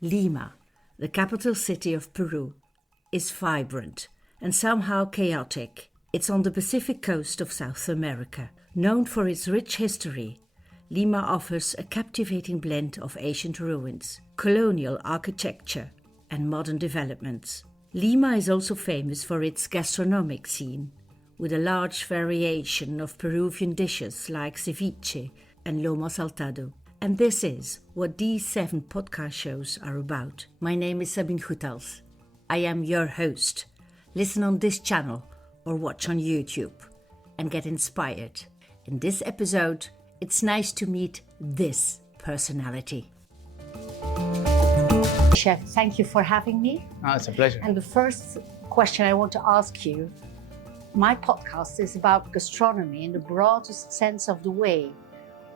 Lima, the capital city of Peru, is vibrant and somehow chaotic. It's on the Pacific coast of South America. Known for its rich history, Lima offers a captivating blend of ancient ruins, colonial architecture, and modern developments. Lima is also famous for its gastronomic scene, with a large variation of Peruvian dishes like ceviche and lomo saltado. And this is what these 7 podcast shows are about. My name is Sabine Goethals. I am your host. Listen on this channel or watch on YouTube and get inspired. In this episode, it's nice to meet this personality. Chef, thank you for having me. Oh, it's a pleasure. And the first question I want to ask you, my podcast is about gastronomy in the broadest sense of the way.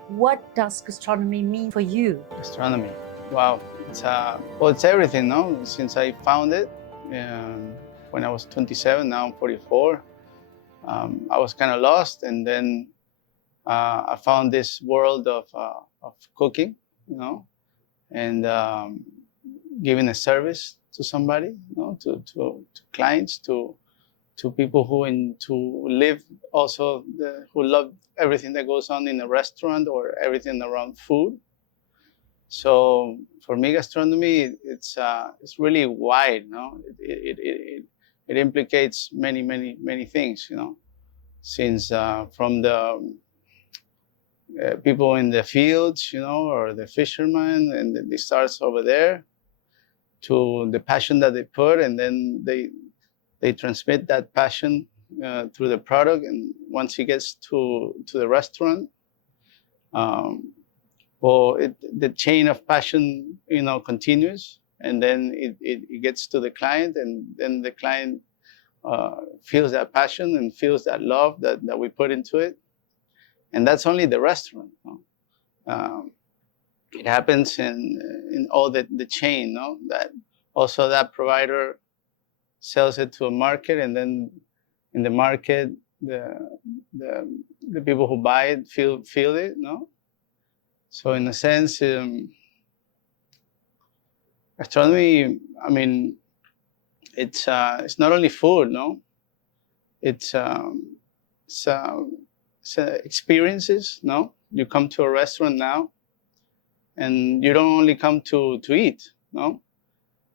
What does gastronomy mean for you? Gastronomy. Wow. It's everything, no? Since I found it when I was 27, now I'm 44. I was kind of lost, and then I found this world of cooking, and giving a service to somebody, to clients, to people who live also, who love everything that goes on in a restaurant or everything around food. So for me, gastronomy, it's really wide, It implicates many things, since from the people in the fields, or the fishermen, and it starts over there, to the passion that they put, and then they transmit that passion through the product, and once it gets to the restaurant, the chain of passion, continues, and then it gets to the client, and then the client feels that passion and feels that love that we put into it, and that's only the restaurant. It happens in all the chain, that also that provider sells it to a market, and then in the market, the people who buy it feel it, So in a sense, gastronomy, I mean, it's not only food, It's experiences, You come to a restaurant now, and you don't only come to eat,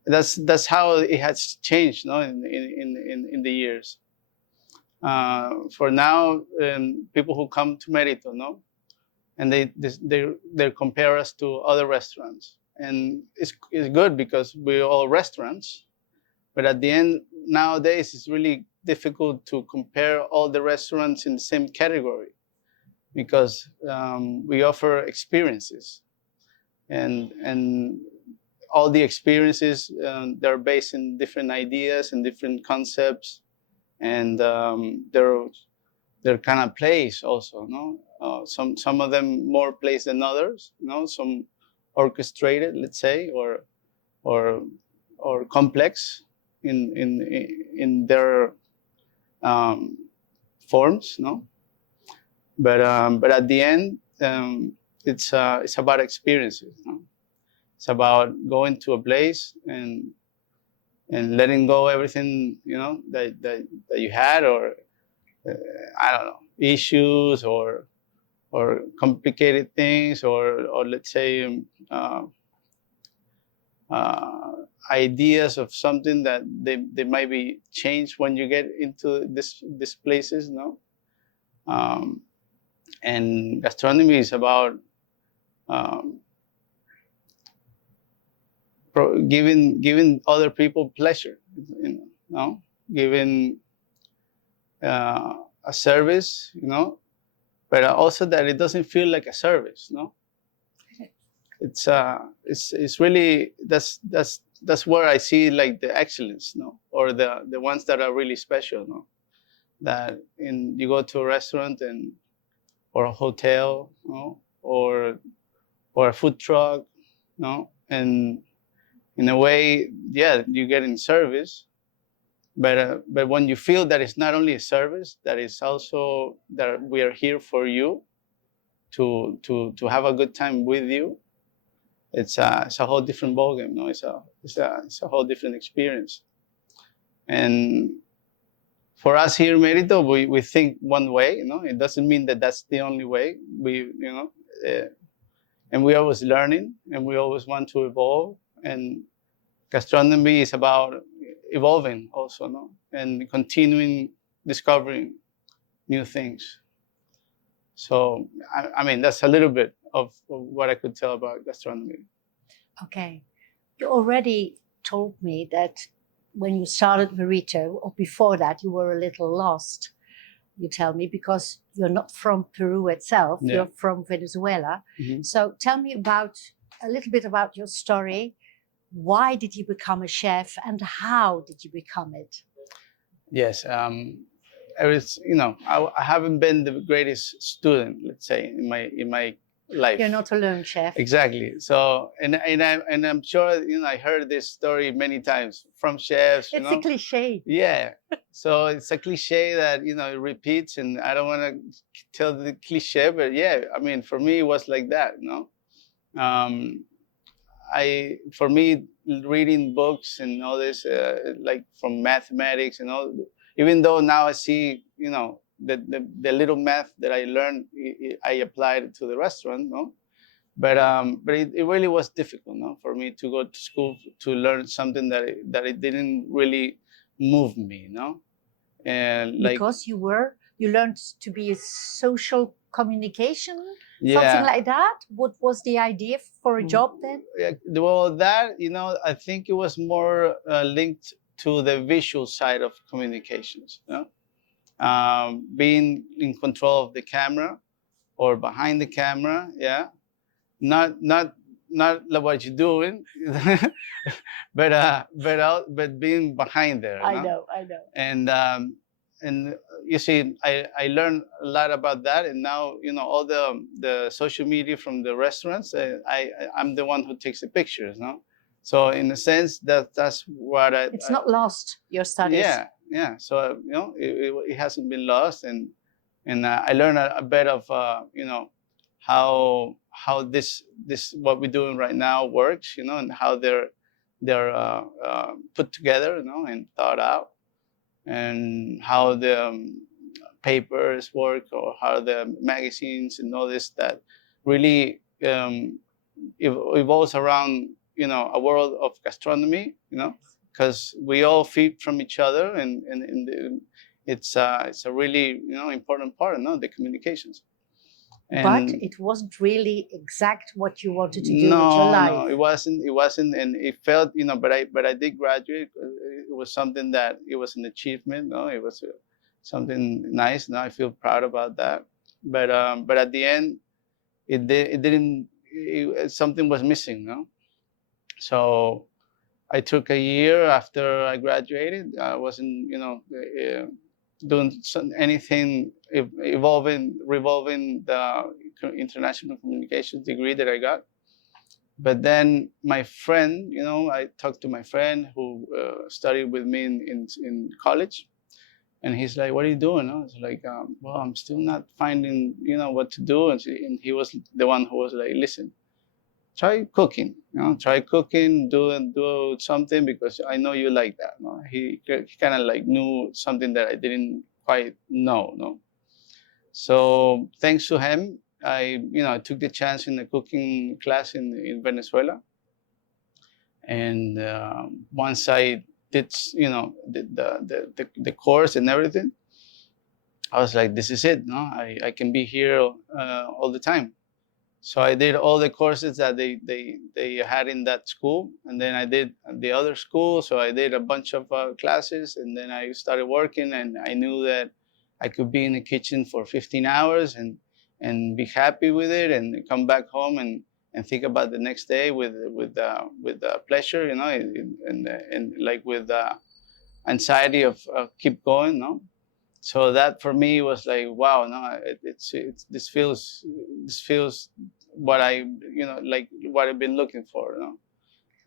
That's how it has changed, in the years. For now, people who come to MERITO, and they compare us to other restaurants, and it's good because we're all restaurants. But at the end, nowadays, it's really difficult to compare all the restaurants in the same category, because we offer experiences, and all the experiences, they're based in different ideas and different concepts, and they're kind of plays also, some of them more plays than others, some orchestrated, let's say, or complex in their forms, But at the end, it's about experiences, It's about going to a place and letting go everything, that you had, or I don't know, issues or complicated things, or let's say ideas of something that they might be changed when you get into these places, And gastronomy is about giving other people pleasure, giving a service, but also that it doesn't feel like a service, It's really, that's where I see like the excellence, or the ones that are really special, that you go to a restaurant or a hotel, or a food truck, and in a way, yeah, you get in service, but when you feel that it's not only a service, that it's also that we are here for you, to have a good time with you, it's a whole different ballgame. No, it's a whole different experience. And for us here in Merito, we think one way. You know, it doesn't mean that that's the only way. And we're always learning, and we always want to evolve. And gastronomy is about evolving also, no, and continuing discovering new things. So, I mean, that's a little bit of what I could tell about gastronomy. Okay. You already told me that when you started MERITO, or before that, you were a little lost, you tell me, because you're not from Peru itself, Yeah. you're from Venezuela. Mm-hmm. So tell me a little bit about your story. Why did you become a chef, and how did you become it? Yes, I haven't been the greatest student, let's say, in my life. You're not alone, chef. Exactly. So, and I'm sure, I heard this story many times from chefs. It's a cliche. Yeah. So it's a cliche that it repeats, and I don't want to tell the cliche, but yeah, I mean, for me it was like that. For me, reading books and all this, like from mathematics and all, even though now I see, the little math that I learned, I applied it to the restaurant, no? But it really was difficult, no, for me to go to school to learn something that it didn't really move me, no? And because you learned to be a social communication, yeah, something like that. What was the idea for a job then? Well, that I think it was more linked to the visual side of communications. Being in control of the camera or behind the camera, yeah, not like what you're doing, but being behind there. I know. And you see, I learned a lot about that, and now all the social media from the restaurants. I'm the one who takes the pictures, no. So in a sense, that's what it's not lost, your studies. Yeah. So it hasn't been lost, and I learned a bit of how this what we're doing right now works, and how they're put together, and thought out, and how the papers work, or how the magazines and all this that really evolves around a world of gastronomy, because we all feed from each other, and it's a really important part, the communications. But it wasn't really exact what you wanted to do with your life. No, it wasn't, and it felt, but I did graduate. It was something that it was an achievement. No, it was something nice. Now I feel proud about that. But at the end, it didn't. Something was missing. No, so I took a year after I graduated. I wasn't, doing anything revolving the international communications degree that I got. But then my friend, I talked to my friend who studied with me in college, and he's like, "What are you doing?" I was like, "Well, I'm still not finding, what to do." And he was the one who was like, "Listen, try cooking, do something, because I know you like that." No? He kind of like knew something that I didn't quite know. No, so thanks to him, I took the chance in the cooking class in Venezuela, and once I did the course and everything, I was like, this is it. No, I can be here all the time. So I did all the courses that they had in that school, and then I did the other school. So I did a bunch of classes, and then I started working, and I knew that I could be in the kitchen for 15 hours and be happy with it, and come back home and think about the next day with pleasure, and like with anxiety of keep going, no. So that for me was like, wow, no, this feels what I like what I've been looking for,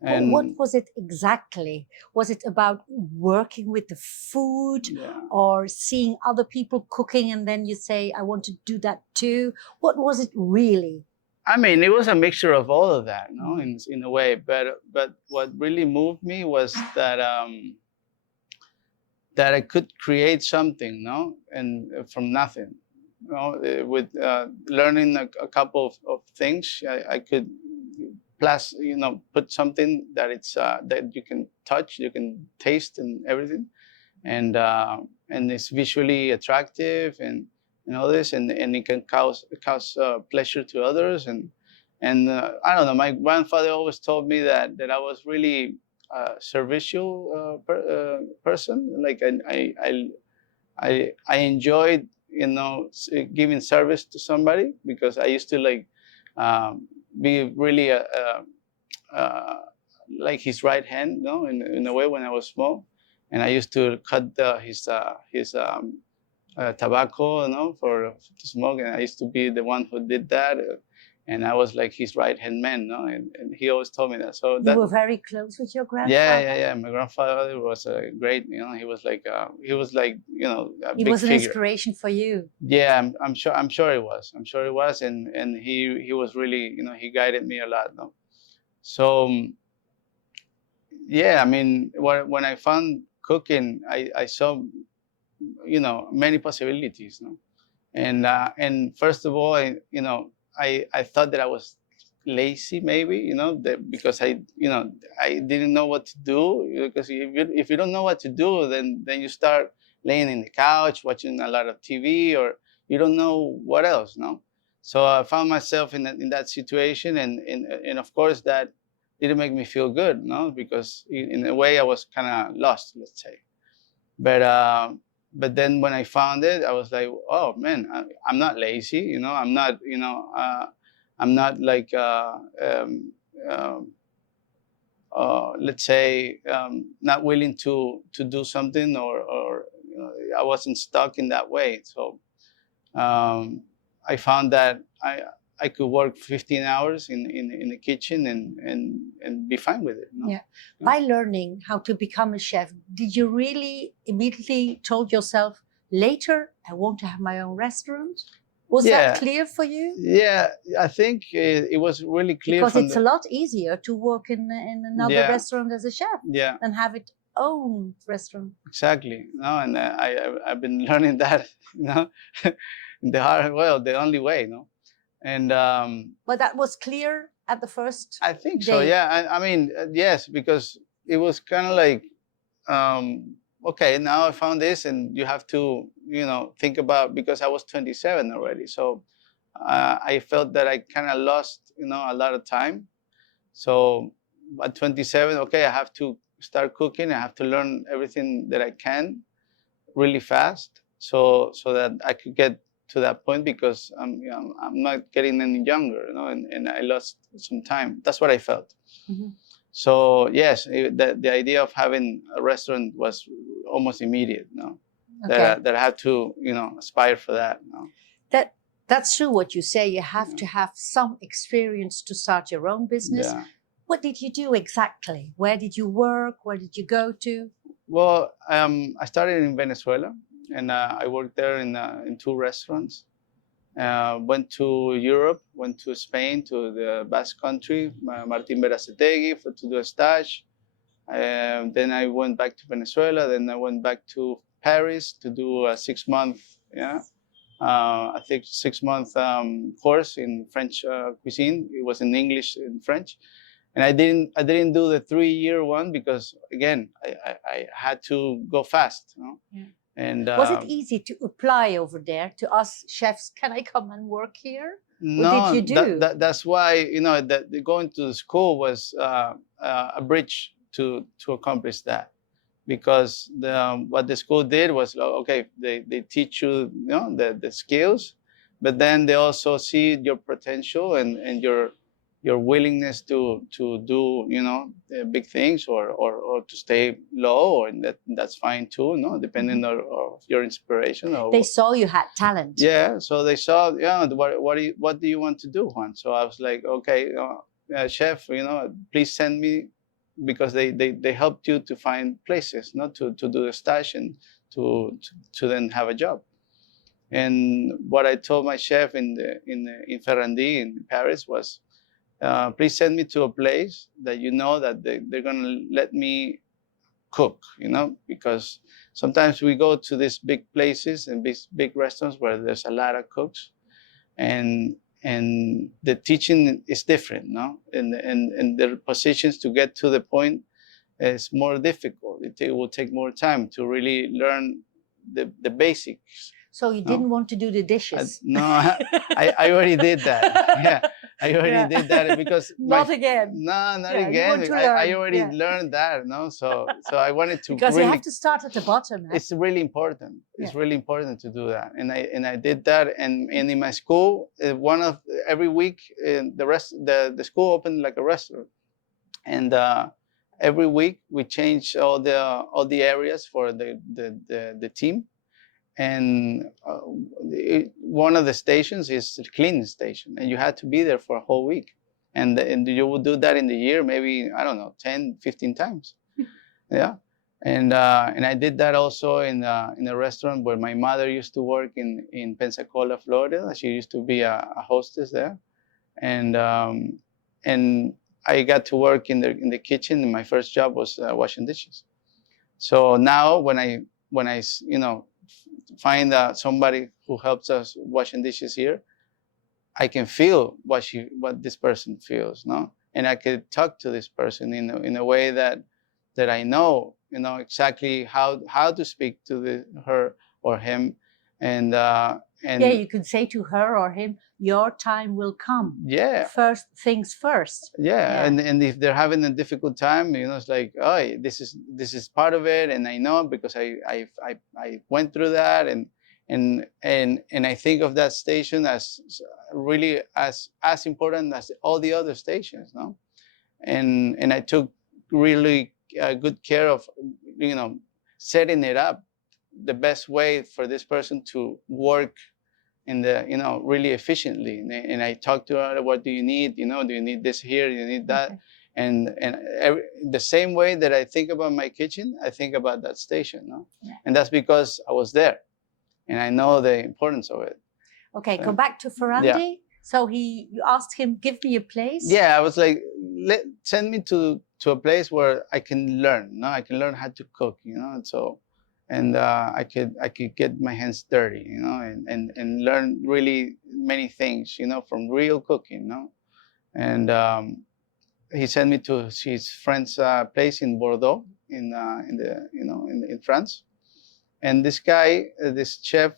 And what was it exactly? Was it about working with the food, or seeing other people cooking and then you say, I want to do that too? What was it really? I mean, it was a mixture of all of that, no, in a way. But what really moved me was that that I could create something, no, and from nothing, you know, with learning a couple of things, I could plus, you know, put something that it's that you can touch, you can taste, and everything, and it's visually attractive, and all this, and it can cause pleasure to others, and I don't know. My grandfather always told me that I was really servicial person. Like I enjoyed, you know, giving service to somebody, because I used to like be really like his right hand, no, in a way, when I was small, and I used to cut his tobacco, you know, for to smoke, and I used to be the one who did that, and I was like his right hand man, no, and he always told me that. So that You were very close with your grandfather? yeah. My grandfather was great, you know. He was like you know, a He big was an figure. inspiration for you. Yeah, I'm sure it was. I'm sure it was, and he was really, you know, he guided me a lot, no. So yeah, I mean, when I found cooking, I saw, you know, many possibilities, no. And first of all, you know, I thought that I was lazy, maybe, you know, because you know, I didn't know what to do, because if you don't know what to do, then you start laying in the couch watching a lot of TV, or you don't know what else, no. So I found myself in that situation, and of course that didn't make me feel good, no, because in a way I was kind of lost, let's say. But but then when I found it, I was like, oh man, I'm not lazy, you know. I'm not, you know, I'm not like let's say not willing to do something, or you know, I wasn't stuck in that way. So I found that I could work 15 hours in the kitchen, and be fine with it, you know? Yeah. By learning how to become a chef, did you really immediately told yourself, later I want to have my own restaurant? Was Yeah. that clear for you? Yeah, I think it was really clear Because from it's a lot easier to work in another Yeah. restaurant as a chef Yeah, than have its own restaurant. exactly. No, and I've been learning that, you know, the hard, well, the only way, no. And But that was clear at the first I think so. day. Yeah, I mean, yes, because it was kind of like, okay, now I found this, and you have to, you know, think about, because I was 27 already, so I felt that I kind of lost, you know, a lot of time. So at 27, okay, I have to start cooking. I have to learn everything that I can really fast, so that I could get to that point, because you know, I'm not getting any younger, you know, and I lost some time. That's what I felt. Mhm. So yes, the idea of having a restaurant was almost immediate, you know, Okay. that I had to, you know, aspire for that, you know. That's true what you say. You have to have some experience to start your own business. Yeah. What did you do exactly? Where did you work? Where did you go to? Well, I started in Venezuela, and I worked there in two restaurants. Went to Europe, went to Spain, to the Basque Country, Martin Berazategui, to do a stage. Then I went back to Venezuela. Then I went back to Paris to do a 6 month, yeah, I think 6 month course in French cuisine. It was in English and French, and I didn't do the 3 year one, because again I had to go fast, you know? Yeah. And Was it easy to apply over there to ask chefs, can I come and work here? No, What did you do? that's why, you know, that going to the school was a bridge to accomplish that, because what the school did was, okay, they teach you, you know, the skills, but then they also see your potential, and your willingness to do, you know, big things, or to stay low, and that's fine too, no, depending on your inspiration. Or They saw you had talent. yeah, so they saw, yeah, what do you want to do, Juan? So I was like, okay, chef, you know, please send me, because they helped you to find places, not to do the stage, and to then have a job. And what I told my chef in Ferrandi in Paris was, please send me to a place that you know that they're gonna let me cook, you know, because sometimes we go to these big places and big restaurants where there's a lot of cooks, and the teaching is different, no, and the positions to get to the point is more difficult. It will take more time to really learn the basics. So you didn't want to do the dishes? No, I already did that. Yeah, I already did that because not again. No, not again. I already learned that. No, so I wanted to because really, you have to start at the bottom. Eh? It's really important. It's really important to do that, and I did that. And in my school, every week, the school opened like a restaurant, and every week we changed all the areas for the team. And one of the stations is the cleaning station, and you had to be there for a whole week. And you would do that in the year, maybe, I don't know, 10, 15 times. Yeah. And I did that also in a restaurant where my mother used to work in Pensacola, Florida. She used to be a hostess there. And I got to work in the kitchen, and my first job was washing dishes. So now when I find somebody who helps us washing dishes here, I can feel what this person feels, no? And I could talk to this person in a way that I know, exactly how to speak to her or him, and yeah, you could say to her or him, your time will come. Yeah. First things first. Yeah. And if they're having a difficult time, it's like, oh, this is part of it, and I know because I went through that, and I think of that station as really as important as all the other stations, no? And I took really good care of, setting it up the best way for this person to work in the, really efficiently. And I talked to her, what do you need? Do you need this here? Do you need that? Okay. And the same way that I think about my kitchen, I think about that station, no? Yeah. And that's because I was there, and I know the importance of it. Okay, go back to Ferrandi. Yeah. So you asked him, give me a place? Yeah, I was like, send me to a place where I can learn, no? I can learn how to cook, and so, and I could get my hands dirty, and learn really many things, from real cooking, no? And he sent me to his friend's place in Bordeaux, in France. And this guy, this chef,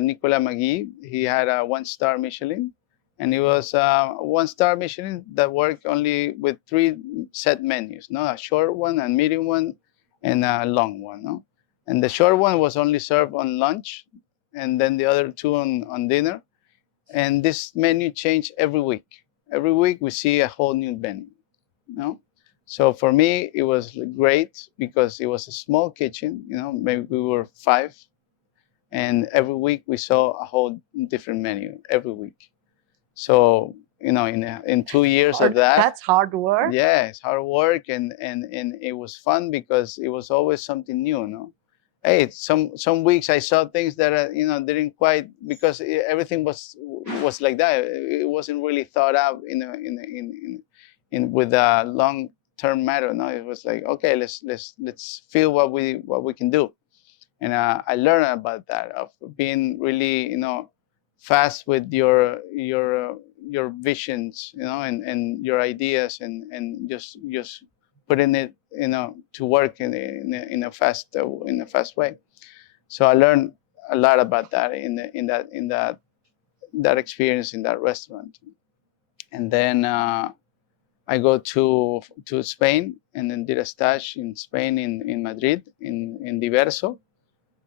Nicolas Magui, he had a 1-star Michelin. And it was a 1-star Michelin that worked only with 3 set menus, no? A short one, a medium one, and a long one, no? And the short one was only served on lunch, and then the other 2 on dinner. And this menu changed every week. Every week we see a whole new menu, no? So for me, it was great because it was a small kitchen, maybe we were 5. And every week we saw a whole different menu, every week. So, in 2 years of that. That's hard work. Yeah, it's hard work, and it was fun because it was always something new, no? Hey, some weeks I saw things that, didn't quite, because everything was like that. It wasn't really thought out with a long-term matter, no? It was like, okay, let's feel what we can do. And I learned about that, of being really, fast with your visions, and your ideas, and just putting it, to work in a fast way. So I learned a lot about that in that experience in that restaurant. And then I go to Spain, and then did a stage in Spain, in Madrid, in Diverso,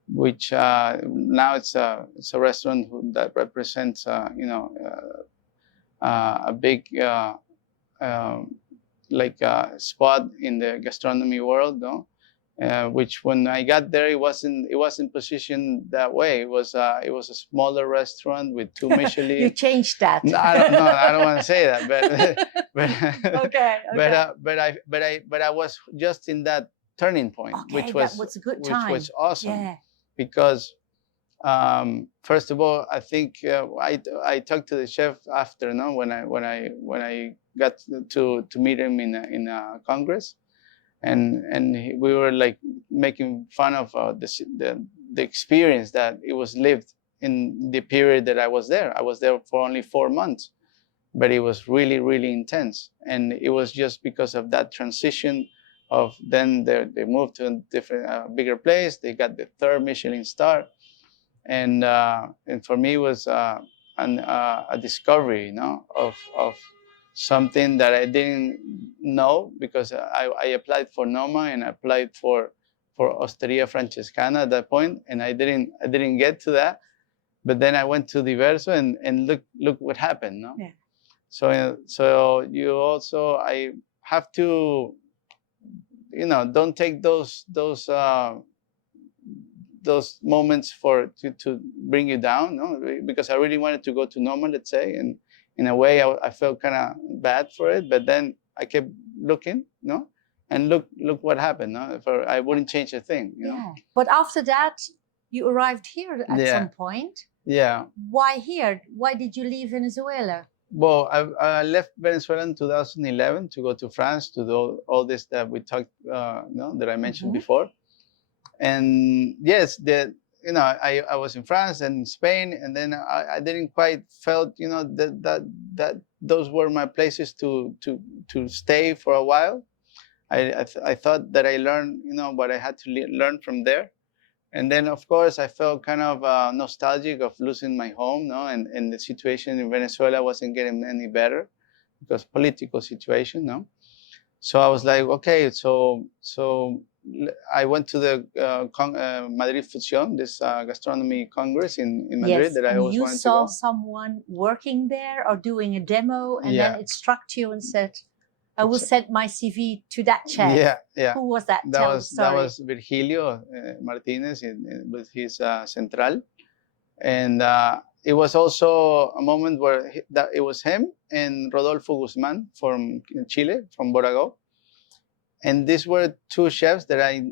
which now it's a restaurant that represents a big spot in the gastronomy world, no? Which when I got there, it wasn't positioned that way. It was a smaller restaurant with 2 Michelin. You changed that. No, I don't want to say that, but okay. But I was just in that turning point, okay, which was a good time. which was awesome. Yeah. Because First of all, I think I talked to the chef after, no, when I got to meet him in a congress, and we were like making fun of the experience that it was lived in the period that I was there. I was there for only 4 months, but it was really, really intense, and it was just because of that transition. Of then they moved to a different, bigger place. They got the 3rd Michelin star, and for me it was a discovery, you know, of something that I didn't know, because I applied for Noma and I applied for Osteria Francescana at that point, and I didn't get to that. But then I went to Diverso, and look what happened, no? Yeah. So you also, I have to, you know, don't take those moments to bring you down, no? Because I really wanted to go to Noma, let's say, and in a way I felt kind of bad for it, but then I kept looking, no? And look what happened, no? I wouldn't change a thing, you know? Yeah. But after that, you arrived here at some point. Yeah. Why here? Why did you leave Venezuela? Well, I left Venezuela in 2011 to go to France to do all this that we talked, no, that I mentioned before. And yes, you know, I was in France and Spain, and then I didn't quite felt, you know, that those were my places to stay for a while. I thought that I learned, you know, what I had to learn from there. And then, of course, I felt kind of nostalgic of losing my home, no? And the situation in Venezuela wasn't getting any better because political situation, no? So I was like, okay, so I went to the Madrid Fusion, this gastronomy congress in Madrid, that I always wanted to go. You saw someone working there or doing a demo, and then it struck you and said, I will send my CV to that chef. Yeah, yeah. Who was that? That was Virgilio Martinez with his Central. And it was also a moment where it was him and Rodolfo Guzman from Chile, from Boragó. And these were 2 chefs that I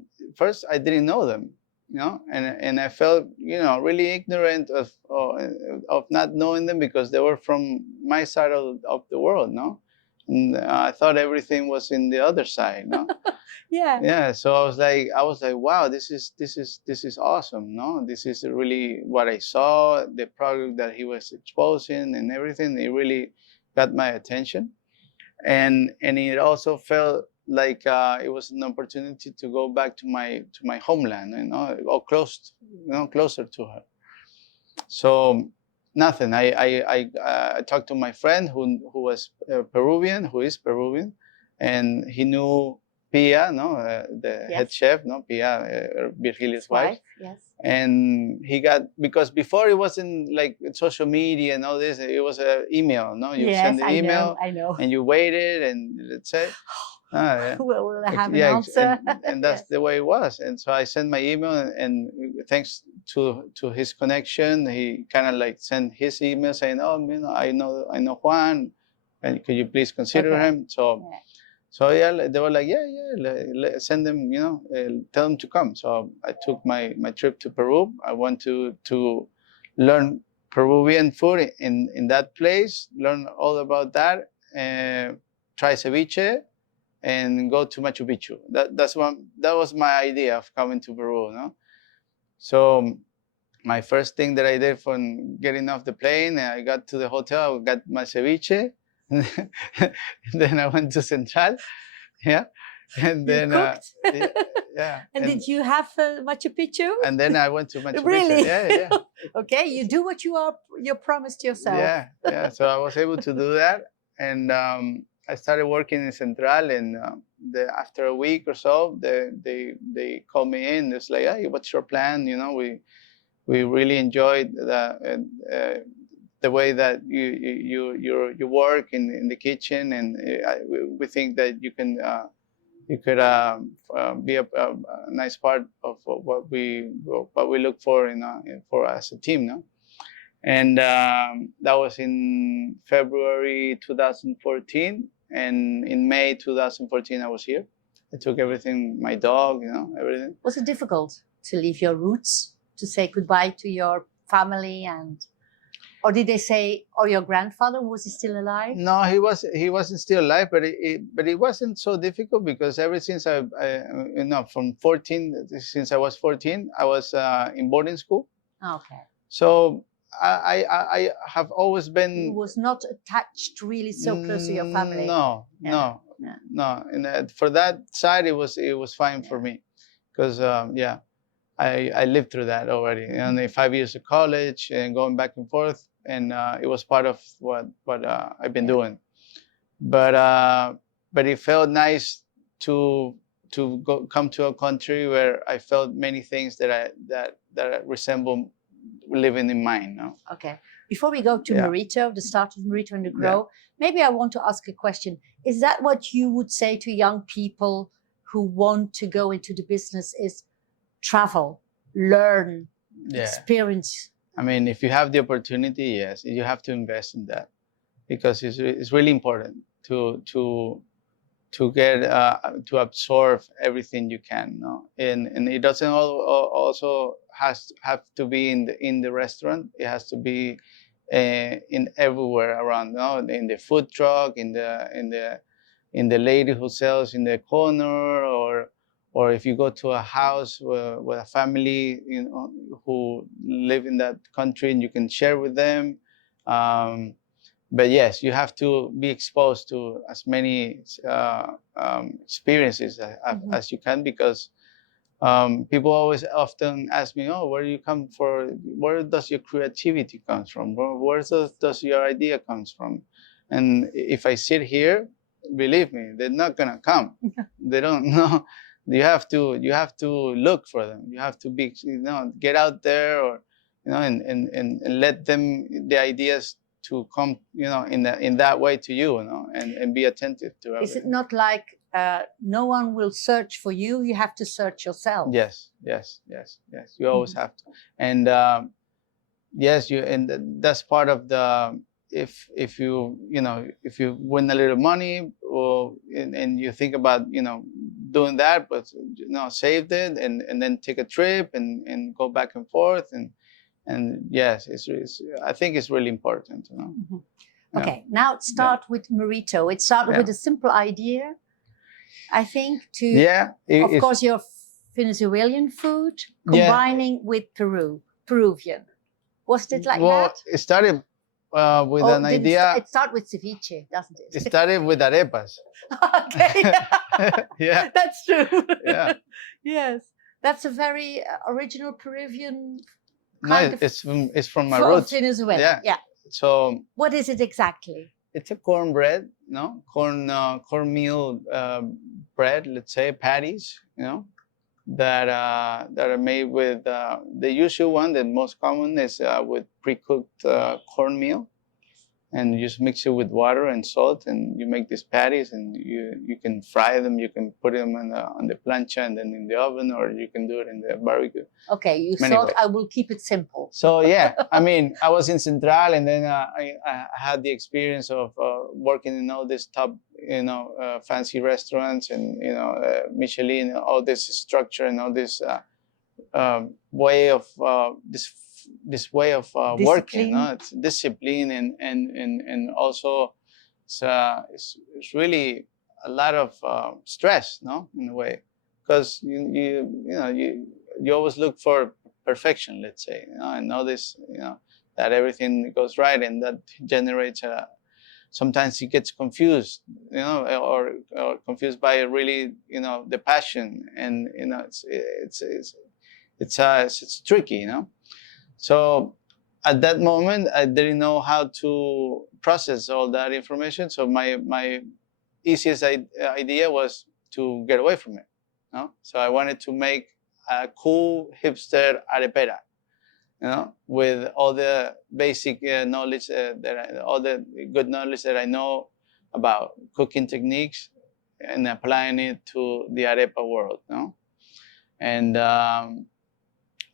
didn't know them, you know, and I felt, you know, really ignorant of not knowing them, because they were from my side of the world, no? And I thought everything was in the other side, no? Yeah. Yeah. So I was like, wow, this is awesome, no? This is really what I saw, the product that he was exposing and everything. It really got my attention, and it also felt like it was an opportunity to go back to my homeland, you know, or closer to her. So nothing. I talked to my friend who was Peruvian, who is Peruvian, and he knew Pia, no, the head chef, no, Pia, Virgilio's wife. Yes. And he got, because before it wasn't like social media and all this, it was an email, no? You send the email, I know. and you waited, and let's say, yeah. Will I have an answer? And that's the way it was. And so I sent my email, and thanks to his connection, he kind of like sent his email saying, oh, you know, I know Juan, and could you please consider him? So yeah, they were like, yeah, send them, you know, tell them to come. So I took my trip to Peru. I went to learn Peruvian food in that place, learn all about that, try ceviche, and go to Machu Picchu. That was my idea of coming to Peru, no? So my first thing that I did from getting off the plane, I got to the hotel, I got my ceviche. Then I went to Central, yeah, and then yeah. And did you have Machu Picchu? And then I went to Machu Picchu. Really? Yeah. Okay, you do what you promised yourself. Yeah. So I was able to do that, and I started working in Central, and after a week or so, they called me in. It's like, hey, what's your plan? You know, we really enjoyed the way that you work in the kitchen, and we think that you could be a nice part of what we look for for as a team, no? And that was in February 2014, and in May 2014 I was here. I took everything, my dog, you know, everything. Was it difficult to leave your roots, to say goodbye to your family, and or did they say, or your grandfather, was he still alive? No, he wasn't still alive, but it wasn't so difficult because ever since I you know, from 14, since I was 14, I was in boarding school. Okay. So I have always been. He was not attached really so close to your family. No, Yeah. no, Yeah. no. And for that side, it was fine for me, because yeah, I lived through that already. And 5 years of college and going back and forth, and it was part of what I've been doing. But it felt nice to come to a country where I felt many things that resemble living in mine. No? Okay. Before we go to MERITO, the start of MERITO and the Grow, maybe I want to ask a question. Is that what you would say to young people who want to go into the business, is travel, learn, experience? I mean, if you have the opportunity, yes, you have to invest in that, because it's really important to get to absorb everything you can. No? And it doesn't also have to be in the restaurant. It has to be in everywhere around. No? In the food truck, in the lady who sells in the corner, or if you go to a house with a family, you know, who live in that country, and you can share with them. But yes, you have to be exposed to as many experiences as you can, because people often ask me, "Oh, where do you come for? Where does your creativity comes from? Where does your idea comes from?" And if I sit here, believe me, they're not gonna come. They don't know. You have to look for them. You have to be, you know, get out there, or, you know, and let them, the ideas to come, you know, in that way to you, you know, and be attentive to everything. Is it not like no one will search for you? You have to search yourself. Yes. You always have to. And yes, and that's part of the, if you win a little money, or and you think about, you know, doing that, but, you know, saved it, and then take a trip and go back and forth, and yes, I think it's really important, you know. Okay, now start with MERITO. It started with a simple idea, I think, to of course your Venezuelan food combining with Peruvian. Was it like that? Well, it started with an idea. It started with ceviche, doesn't it? It started with arepas. Okay. Yeah. That's true. Yeah. Yes. That's a very original Peruvian No, it's from my roots. Venezuela. Yeah. So what is it exactly? It's a cornbread, no? Cornmeal bread, let's say, patties, you know, that are made with the usual one. The most common is with pre-cooked cornmeal, and you just mix it with water and salt, and you make these patties, and you can fry them. You can put them on the plancha and then in the oven, or you can do it in the barbecue. Okay, you thought I will keep it simple. So yeah, I mean, I was in Central, and then I had the experience of working in all this top, you know, fancy restaurants, and, you know, Michelin, and all this structure, and all this way of this way of working. No? It's discipline, and also it's really a lot of stress, no, in a way, because you always look for perfection, let's say, you know, and all this, you know, that everything goes right, and that generates sometimes it gets confused, you know, or confused by really, you know, the passion, and, you know, it's tricky, you know. So at that moment, I didn't know how to process all that information. So my easiest idea was to get away from it. No? So I wanted to make a cool hipster arepera, you know, with all the basic knowledge all the good knowledge that I know about cooking techniques, and applying it to the arepa world, no? And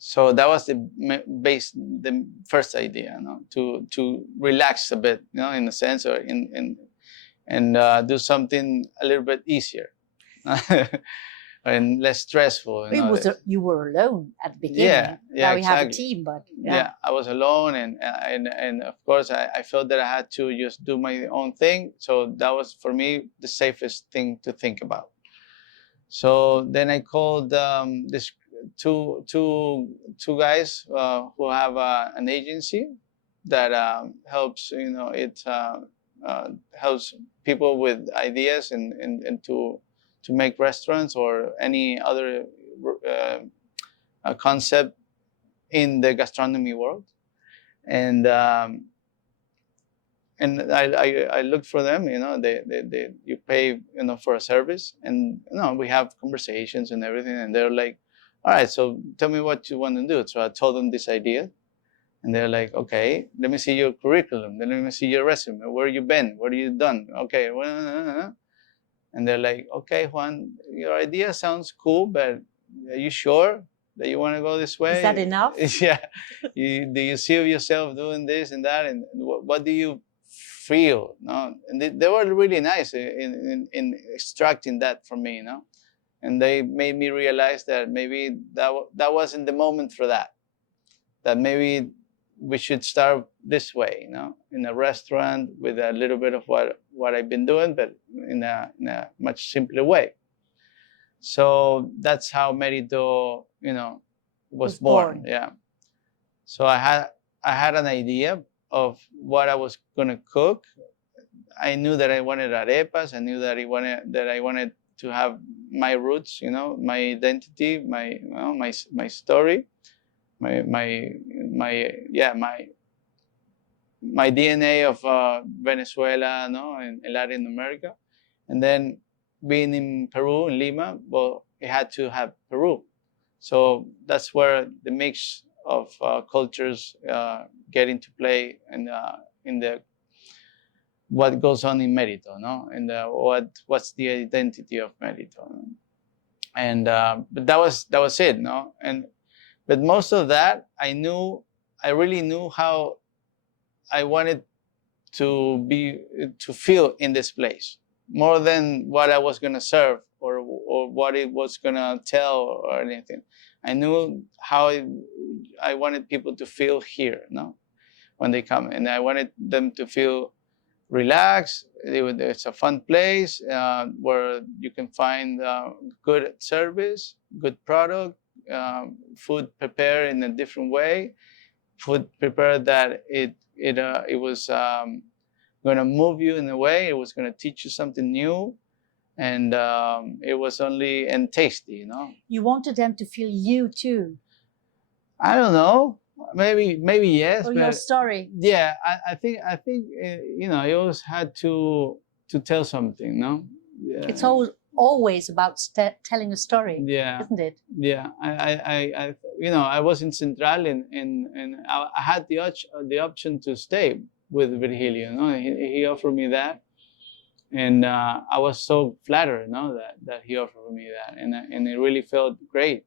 so that was the first idea, you know, to relax a bit, you know, in a sense, or and do something a little bit easier. and less stressful. You know? You were alone at the beginning. Yeah, now we exactly. have a team, but yeah, I was alone, and of course I felt that I had to just do my own thing. So that was for me the safest thing to think about. So then I called this two guys who have an agency that helps, you know, it helps people with ideas and to make restaurants or any other concept in the gastronomy world. And I looked for them, you know, you pay, you know, for a service, and you know, we have conversations and everything, and they're like, all right, so tell me what you want to do. So I told them this idea, and they're like, okay, let me see your curriculum, then let me see your resume, where you been, what have you done, okay, and they're like, okay, Juan, your idea sounds cool, but are you sure that you want to go this way? Is that enough? Yeah. Do you see yourself doing this and that? And what do you feel? No? And they were really nice in extracting that from me, you know? And they made me realize that maybe that wasn't the moment for that. That maybe we should start this way, you know, in a restaurant with a little bit of what I've been doing, but in a much simpler way. So that's how MERITO, you know, was born. Yeah. So I had an idea of what I was gonna cook. I knew that I wanted arepas. I knew that I wanted to have my roots, you know, my identity, my story, my DNA of Venezuela, no, and Latin America, and then being in Peru, in Lima, well, it had to have Peru. So that's where the mix of cultures get into play, and in the what goes on in MERITO, no, and what's the identity of MERITO, no? And but that was it, no, but most of that I really knew how I wanted to feel in this place, more than what I was gonna serve or what it was gonna tell or anything. I knew how I wanted people to feel here, no, when they come, and I wanted them to feel relaxed. It's a fun place where you can find good service, good product, food prepared in a different way, food prepared that it was going to move you in a way, it was going to teach you something new, and it was only and tasty, you know. You wanted them to feel you too. I don't know, maybe yes. Or your story. Yeah, I think you know, you always had to tell something, no. Yeah. It's always about telling a story, yeah, isn't it? Yeah, I you know, I was in Central, and I had the option to stay with Virgilio, no? He offered me that, and I was so flattered, no, that he offered me that, and it really felt great.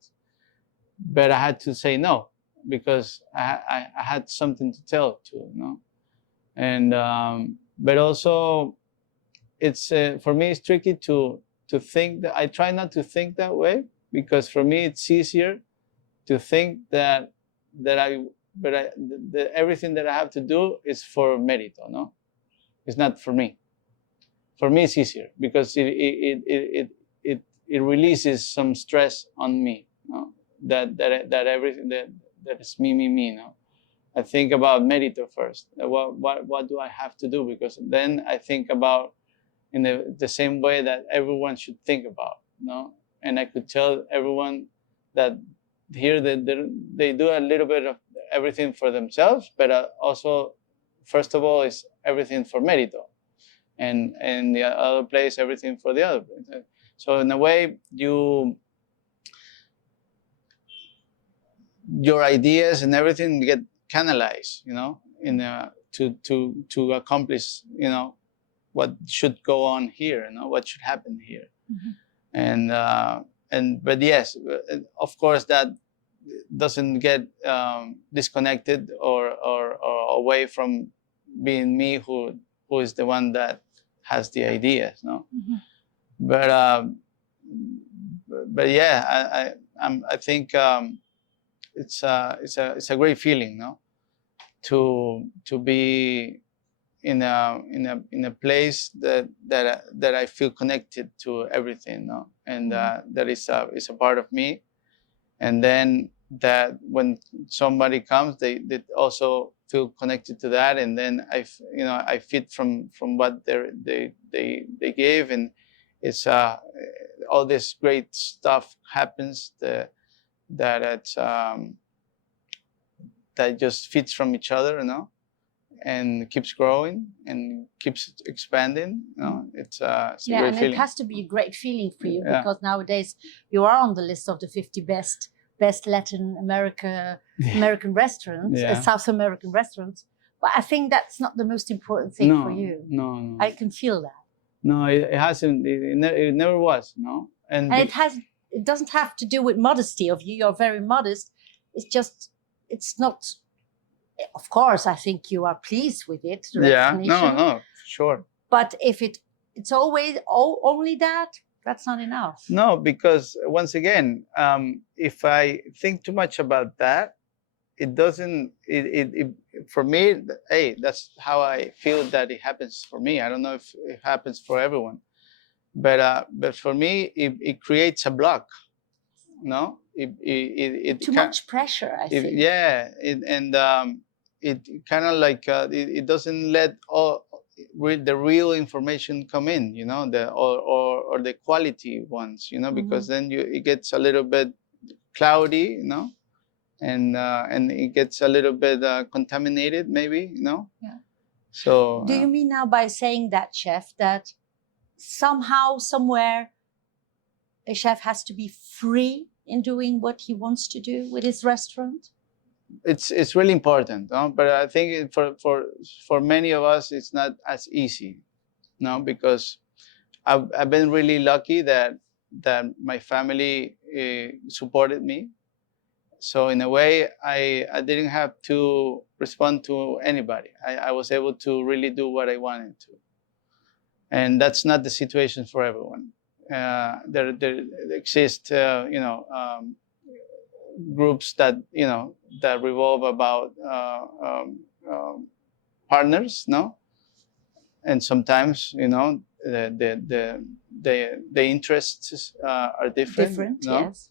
But I had to say no, because I had something to tell too, no, and but also it's for me it's tricky to think that. I try not to think that way, because for me it's easier to think that everything that I have to do is for MERITO, no, it's not for me. For me it's easier because it releases some stress on me, no? that everything that is me, no. I think about MERITO first. What do I have to do? Because then I think about in the same way that everyone should think about, no? And I could tell everyone that here they do a little bit of everything for themselves, but also, first of all, is everything for MERITO, and the other place, everything for the other place. So in a way, your ideas and everything get canalized, you know, to accomplish, you know, what should go on here, you know, what should happen here. Mm-hmm. But yes, of course, that doesn't get disconnected or away from being me, who is the one that has the ideas, no. Mm-hmm. But but yeah, I think it's a great feeling, no, to be in a place that I feel connected to everything, no, and that is a part of me, and then that when somebody comes, they also feel connected to that, and then I fit from what they gave, and it's all this great stuff happens that just fits from each other, you know, and keeps growing and keeps expanding. You know, it's a great and feeling. it has to be a great feeling for you, Yeah. because nowadays you are on the list of the 50 best Latin American restaurants, South American restaurants. But I think that's not the most important thing for you. No. I can feel that. No, it hasn't. It never was. No, and it doesn't have to do with modesty of you. You're very modest. It's not. Of course, I think you are pleased with it. No, sure. But if it's always only that's not enough. No, because once again, if I think too much about that, it doesn't. It for me, hey, that's how I feel that it happens for me. I don't know if it happens for everyone, but for me, it creates a block. No, it too much pressure, I think. It kind of like it doesn't let the real information come in, you know, or the quality ones, you know, because then it gets a little bit cloudy, you know, and it gets a little bit contaminated, maybe, you know. Yeah. So. Do you mean now by saying that, chef, that somehow, somewhere, a chef has to be free in doing what he wants to do with his restaurant? It's really important, no? But I think for many of us it's not as easy, no, because I've been really lucky that my family supported me. So in a way, I didn't have to respond to anybody. I was able to really do what I wanted to, and that's not the situation for everyone. There exist, groups that that revolve about partners, no, and sometimes the interests are different, no? Yes,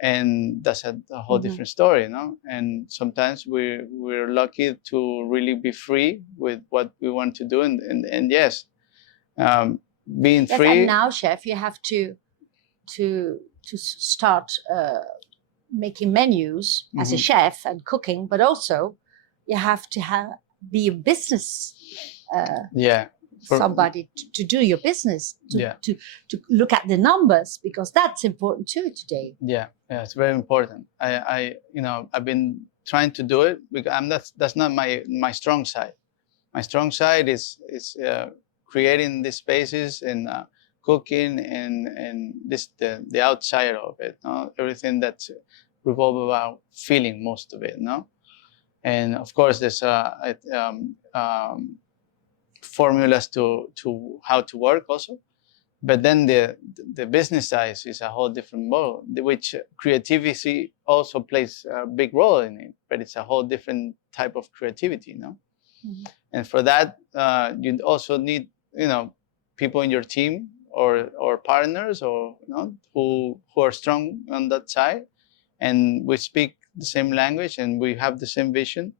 and that's a whole different story, no? And sometimes we're lucky to really be free with what we want to do, and yes, being free. And now, chef, you have to start making menus as a chef and cooking, but also you have to be a business somebody to do your business, to look at the numbers, because that's important too today. Yeah, it's very important. I've been trying to do it because that's not my strong side. My strong side is creating these spaces and cooking and the outside of it, no? Everything that's revolve about feeling most of it, no? And of course there's formulas to how to work also, but then the business side is a whole different role, which creativity also plays a big role in it, but it's a whole different type of creativity, no? And for that you also need people in your team or partners or who are strong on that side, and we speak the same language and we have the same vision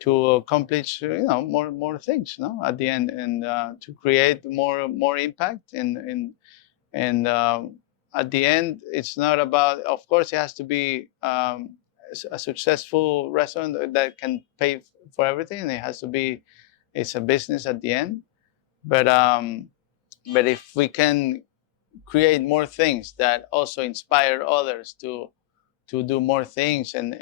to accomplish more things, no, at the end, and to create more impact and at the end it's not about, of course it has to be a successful restaurant that can pay for everything, and it's a business at the end, but if we can create more things that also inspire others to do more things, and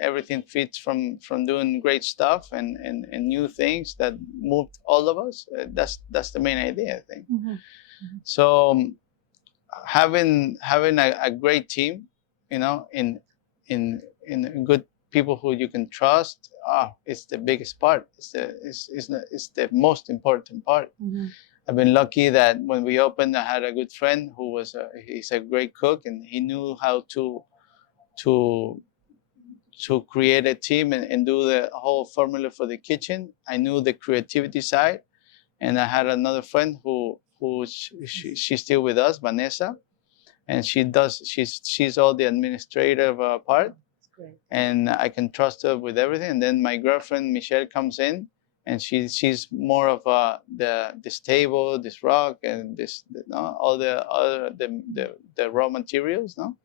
everything fits from doing great stuff and new things that moved all of us, that's the main idea, I think. So having a great team, in good people who you can trust, it's the biggest part. It's the most important part. I've been lucky that when we opened, I had a good friend who was he's a great cook, and he knew how to create a team and do the whole formula for the kitchen. I knew the creativity side, and I had another friend she's still with us, Vanessa, and she's all the administrative part, and I can trust her with everything. And then my girlfriend Michelle comes in, and she's more of this table, this rock, and this all the raw materials, no.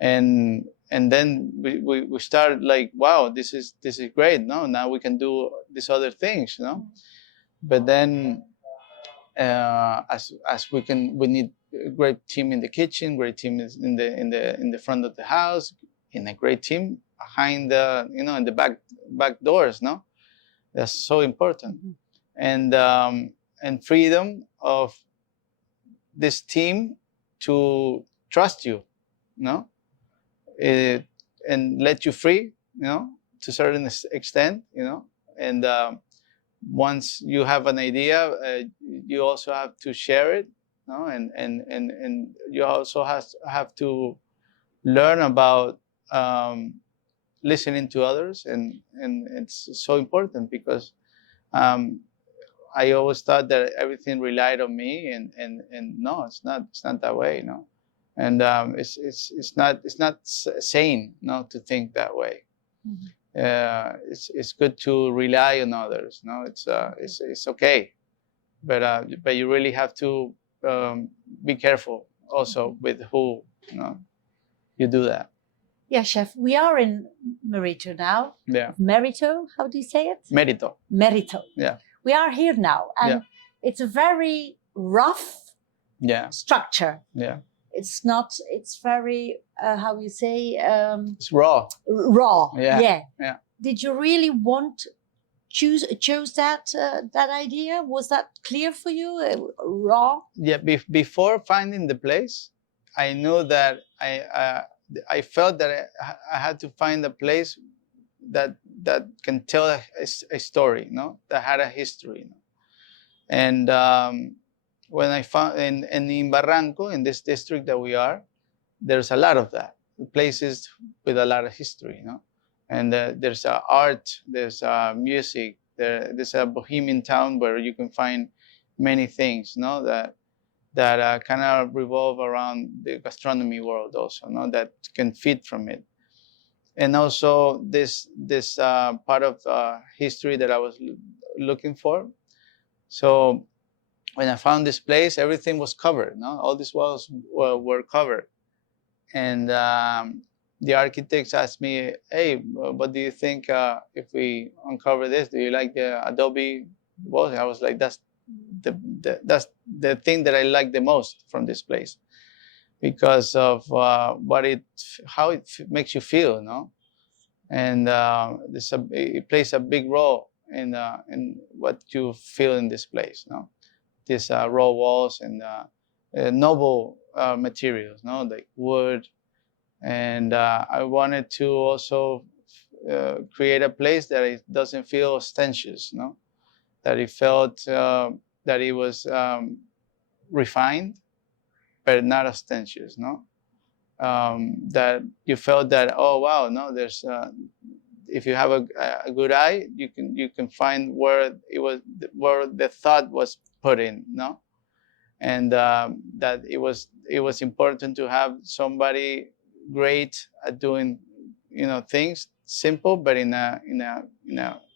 And then we started like, wow, this is great. No, now we can do these other things, you know. But then as we need a great team in the kitchen, great team in the front of the house, and a great team behind in the back doors. No, that's so important. And freedom of this team to trust you, no. And let you free, to a certain extent, and once you have an idea, you also have to share it, and you also have to learn about listening to others, and it's so important because I always thought that everything relied on me, and no, it's not that way, and it's not sane, to think that way. It's good to rely on others, it's okay, but you really have to be careful also with who you do that. Yeah, chef, we are in MERITO now. Yeah. MERITO, how do you say it? MERITO. MERITO. Yeah. We are here now, and it's a very rough structure. Yeah. It's not, it's very, how you say? It's raw. Raw, yeah. Did you really chose that idea? Was that clear for you, raw? Yeah, before finding the place, I knew that I felt that I had to find a place that can tell a story, that had a history. And when I found in Barranco, in this district that we are, there's a lot of that, places with a lot of history, and there's art, there's music, there's a bohemian town where you can find many things, that kind of revolve around the gastronomy world also, that can feed from it. And also this part of history that I was looking for. So when I found this place, everything was covered, all these walls were covered. And the architects asked me, hey, what do you think if we uncover this? Do you like the adobe walls? I was like, that's the thing that I like the most from this place, because of how it makes you feel, and it plays a big role in what you feel in this place, These raw walls and noble materials, like wood, and I wanted to also create a place that it doesn't feel ostentatious, that it felt that it was refined, but not ostentatious, that you felt that, oh wow, there's if you have a good eye, you can find where the thought was put in, and that it was important to have somebody great at doing things simple, but in a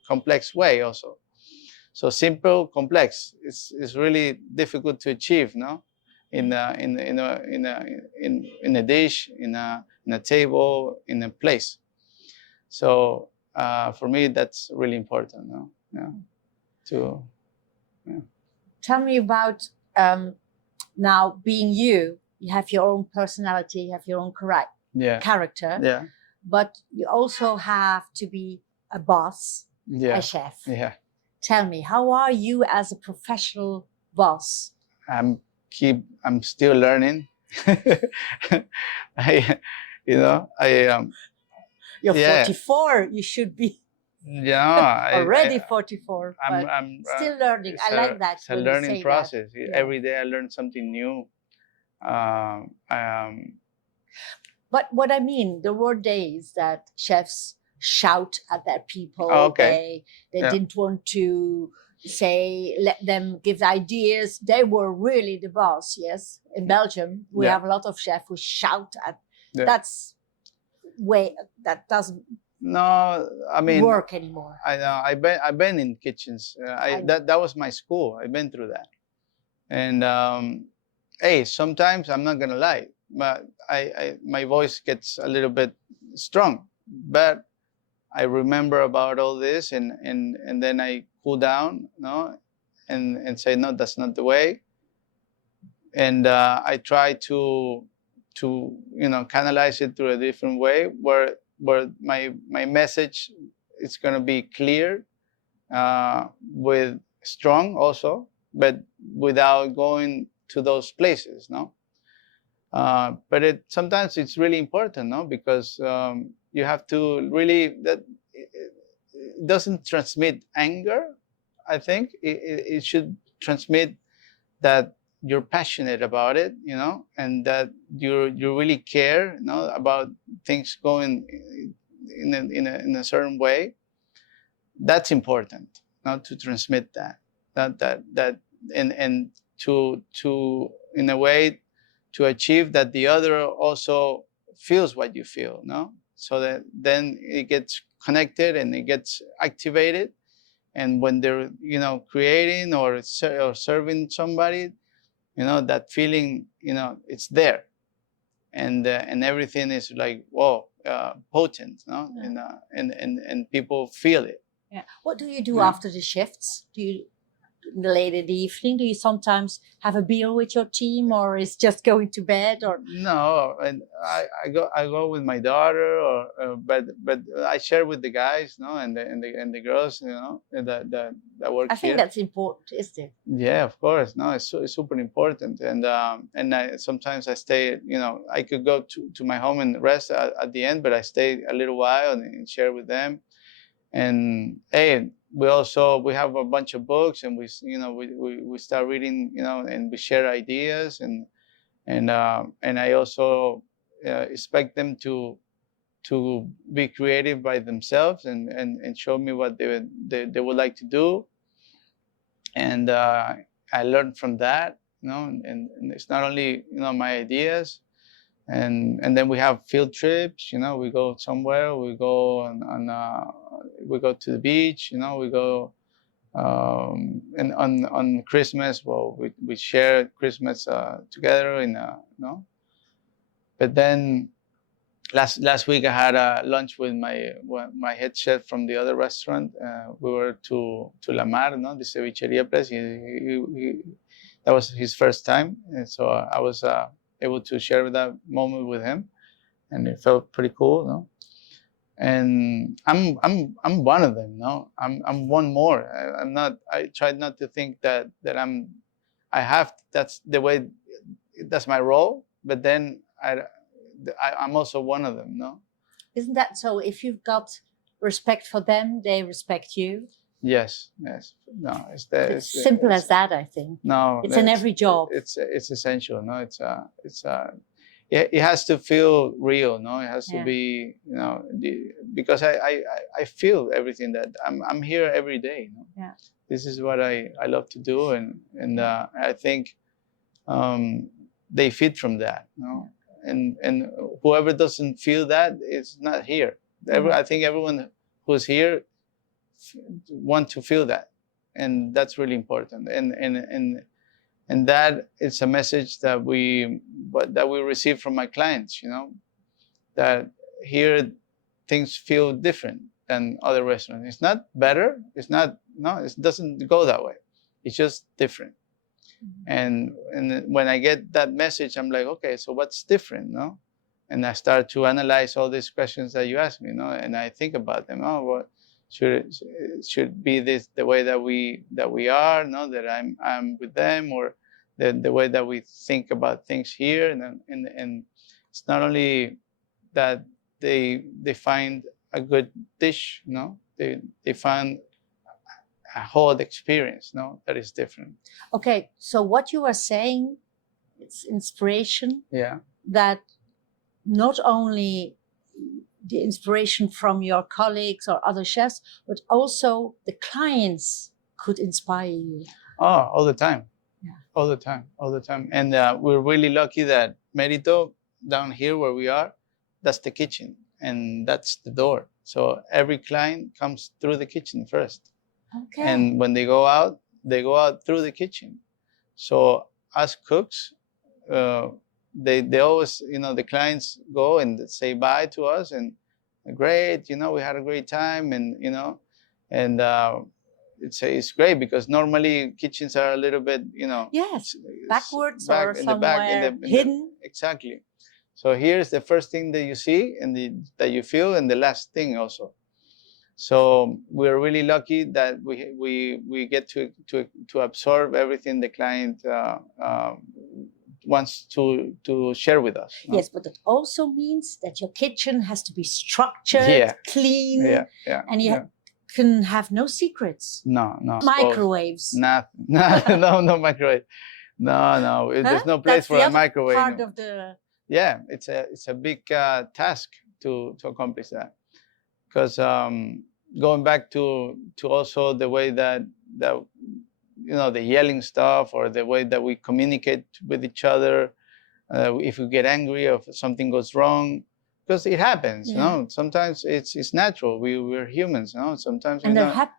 complex way also. So simple, complex. It's really difficult to achieve, in a dish, in a table, in a place. So for me, that's really important, Tell me about now being you. You have your own personality, you have your own character. Yeah. But you also have to be a boss, a chef. Yeah. Tell me, how are you as a professional boss? I'm still learning. You're 44. You should be Yeah, Already 44, I'm, but I'm still learning. I like that it's a when you learning say process. that. Yeah. Every day I learn something new. Um, um, But what I mean, there were days that chefs shout at their people. oh, okay. They Yeah. didn't want to say, let them give ideas. They were really the boss. Yes, in Belgium we Yeah. have a lot of chefs who shout at. Yeah. That's that doesn't No, I mean, work anymore. I know. I've been in kitchens. That was my school. I've been through that. And hey, sometimes I'm not gonna lie, but my voice gets a little bit strong. But I remember about all this, and then I cool down, no, and say no, that's not the way. And I try to canalize it through a different way, where my message is gonna be clear, with strong also, but without going to those places, no. But sometimes it's really important, no, because you have to really that it doesn't transmit anger. I think it should transmit that you're passionate about it, and that you really care, about things going in a certain way. That's important, not to transmit that and to in a way to achieve that the other also feels what you feel, no, so that then it gets connected and it gets activated, and when they're creating or serving somebody, that feeling, it's there, and everything is like, whoa, potent, no, and people feel it. Yeah. What do you do after the shifts? Do you late in the evening? Do you sometimes have a beer with your team, or is just going to bed? Or no, and I go with my daughter, or but I share with the guys, no, and the girls, that work I think here. that's important, isn't it? Yeah, of course. No, it's super important, and sometimes I stay. I could go to my home and rest at the end, but I stay a little while and share with them. And hey, we have a bunch of books, and we start reading, and we share ideas, and I also expect them to be creative by themselves, and show me what they would like to do, and I learned from that, and it's not only my ideas. And then we have field trips. We go somewhere. We go we go to the beach. We go, and on Christmas. Well, we share Christmas together. But then last week I had a lunch with my head chef from the other restaurant. We were to La Mar, no, the cevicheria place. That was his first time, and so I was able to share that moment with him, and it felt pretty cool, no? And I'm one of them, no? I'm one more. I'm not. I try not to think that that's the way, that's my role. But then I'm also one of them, no? Isn't that so? If you've got respect for them, they respect you. Yes. No, It's simple as that, I think. No, it's in every job. It's essential. No, it has to feel real. No, it has to be, because I feel everything that I'm here every day. No? Yeah. This is what I love to do, and I think they feed from that. No, and whoever doesn't feel that is not here. I think everyone who's here want to feel that, and that's really important, and that is a message that we receive from my clients, that here things feel different than other restaurants. It's not better, it doesn't go that way, it's just different. And when I get that message, I'm like, okay, so what's different, no? And I start to analyze all these questions that you ask me, and I think about them. What should be this the way that we are, that I'm with them, or the way that we think about things here, and it's not only that they find a good dish, they find a whole experience, no, that is different. Okay, so what you are saying, it's inspiration. Yeah. That not only the inspiration from your colleagues or other chefs, but also the clients could inspire you. Oh, all the time. Yeah. All the time, all the time. And we're really lucky that MERITO, down here where we are, that's the kitchen and that's the door. So every client comes through the kitchen first. Okay. And when they go out through the kitchen. So as cooks, they always, you know, the clients go and say bye to us and great, you know, we had a great time, and you know, and it's great because normally kitchens are a little bit, you know, yes, backwards or somewhere hidden. Exactly. So here's the first thing that you see and that you feel, and the last thing also. So we're really lucky that we get to absorb everything the client wants to share with us. No? Yes, but it also means that your kitchen has to be structured, clean, and you can have no secrets. No. Microwaves. Nothing. No microwave. No. There's no place for a microwave. Part of the. Yeah, it's a big task to accomplish that, because going back to also the way that you know, the yelling stuff, or the way that we communicate with each other, if we get angry or if something goes wrong, because it happens. You know, sometimes it's natural. We're humans. You know, sometimes and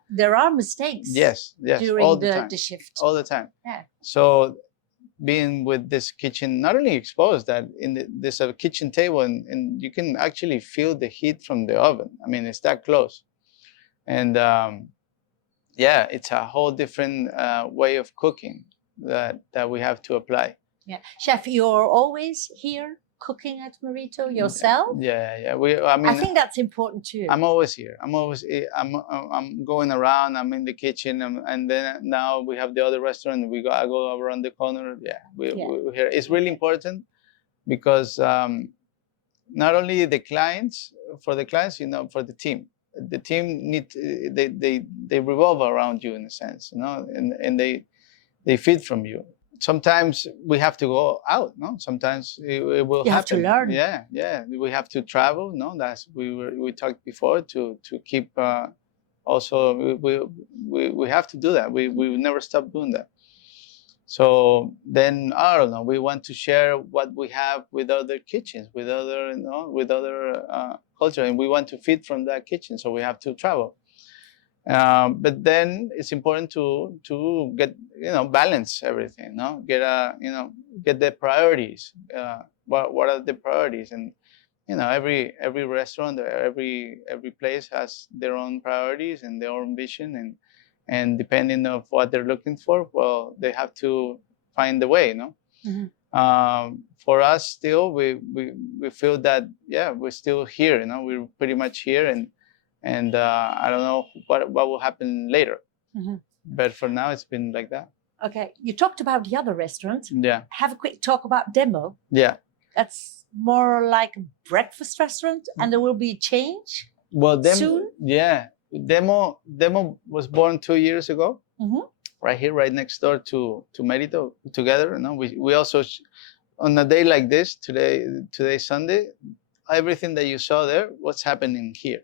there are mistakes. Yes, during all the shift. All the time. Yeah. So being with this kitchen, not only exposed that there's a kitchen table and you can actually feel the heat from the oven. I mean, it's that close. And yeah, it's a whole different way of cooking that we have to apply. Yeah, chef, you're always here cooking at MERITO yourself? Yeah. I think that's important too. I'm always here. I'm going around. I'm in the kitchen, and then now we have the other restaurant. I go around the corner. Yeah, we're here. It's really important because not only the clients, you know, for the team. The team they revolve around you in a sense, you know, and they feed from you. Sometimes we have to go out, no? Sometimes it will happen. You have to learn. Yeah. We have to travel, no? That's we talked before to keep. Also, we have to do that. We never stop doing that. So then, I don't know, we want to share what we have with other kitchens, with other, you know, with other culture, and we want to feed from that kitchen, so we have to travel. But then it's important to get, you know, balance everything, no? Get the priorities. What are the priorities? And you know, every restaurant or every place has their own priorities and their own vision, and depending on what they're looking for, well, they have to find the way, no? Mm-hmm. For us, still, we feel that, yeah, we're still here, you know, we're pretty much here, and I don't know what will happen later. Mm-hmm. But for now, it's been like that. Okay, you talked about the other restaurant. Yeah. Have a quick talk about Demo. Yeah. That's more like a breakfast restaurant, and there will be a change soon? Yeah. Demo was born 2 years ago, right here, right next door to MERITO, together. You know, we also, on a day like this, today Sunday, everything that you saw there, what's happening here.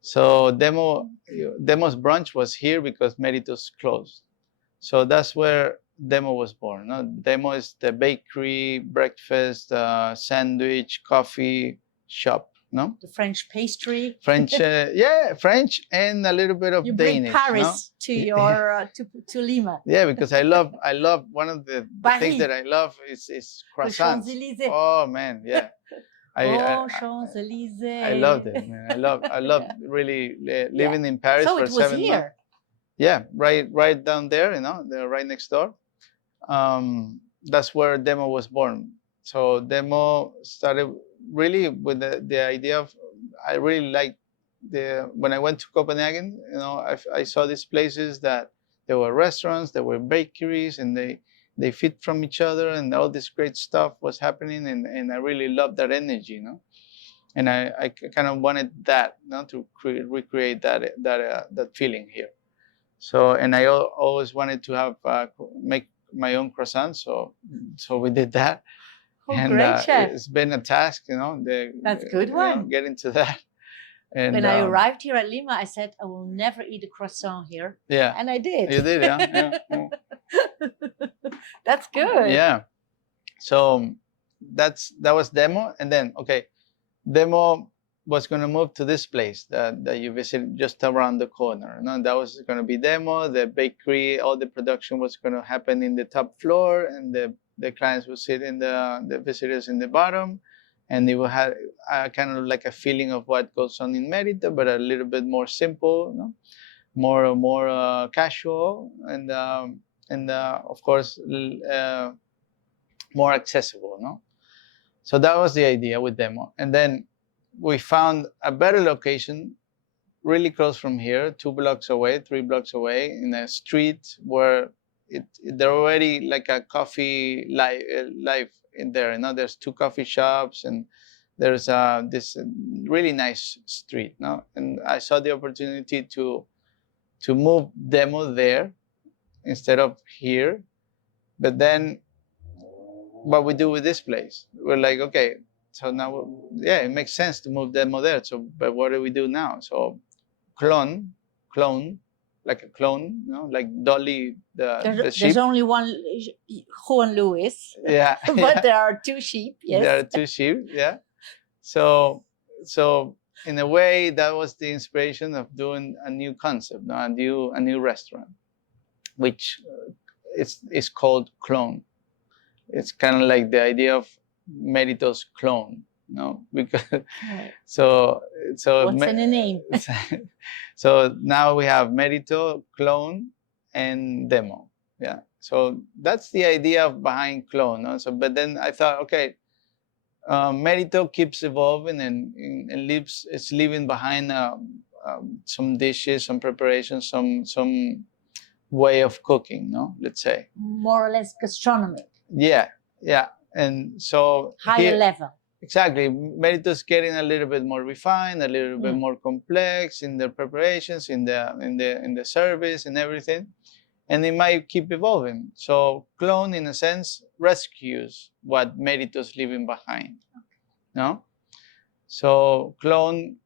So Demo's brunch was here because MERITO's closed. So that's where Demo was born. No? Demo is the bakery, breakfast, sandwich, coffee shop. No? The French pastry. French, French and a little bit of Danish. You bring Paris to your to Lima. Yeah, because I love one of the things that I love is croissants. Oh man, yeah. Champs-Élysées. I loved it, man. I love really living in Paris for 7 months. Yeah, right down there, you know, they're right next door. That's where Demo was born. So Demo started really with the idea of, I really liked when I went to Copenhagen, you know, I saw these places that there were restaurants, there were bakeries, and they feed from each other, and all this great stuff was happening, and I really loved that energy, you know. And I kind of wanted that, to recreate that feeling here. So, and I always wanted to have make my own croissants, so we did that. Oh, And great, chef. it's been a task, That's a good one. Getting to that. And when I arrived here at Lima, I said I will never eat a croissant here. Yeah. And I did. You did, yeah. Yeah. That's good. Yeah. So that was Demo, and then Demo was going to move to this place that you visit just around the corner. That was going to be Demo. The bakery, all the production was going to happen in the top floor, and the clients would sit in the visitors in the bottom, and they will have kind of like a feeling of what goes on in Merito, but a little bit more simple, more casual, and of course more accessible. So that was the idea with Demo, and then we found a better location really close from here, 2 blocks away, 3 blocks away, in a street where they're already like a coffee life in there. There's 2 coffee shops, and there's this really nice street. And I saw the opportunity to move Demo there instead of here. But then what we do with this place, we're like, okay, so now, it makes sense to move Demo there. So, but what do we do now? So, clone, like a clone, like Dolly, the sheep. There's only one Juan Luis. Yeah. But there are 2 sheep. Yes. There are 2 sheep. Yeah. So in a way, that was the inspiration of doing a new concept, a new restaurant, which is called Clone. It's kind of like the idea of Merito's clone, because so what's in the name? So now we have Merito, Clone, and Demo. Yeah. So that's the idea behind Clone. So, but then I thought, okay, Merito keeps evolving and it's leaving behind some dishes, some preparations, some way of cooking. Let's say more or less gastronomy. Yeah. And so higher level. Exactly. Merito is getting a little bit more refined, a little bit more complex in the preparations, in the service and everything. And it might keep evolving. So Clone, in a sense, rescues what Merito is leaving behind. No? So Clone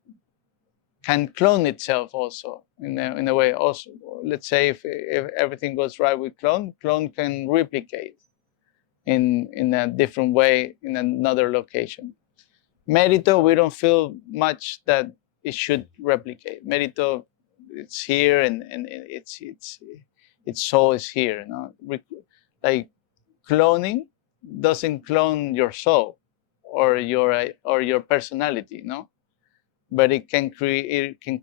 can clone itself also in a way. Also, let's say if everything goes right with Clone can replicate in a different way in another location. Merito, we don't feel much that it should replicate. Merito, it's here and its soul is here. Like cloning doesn't clone your soul or your personality, but it can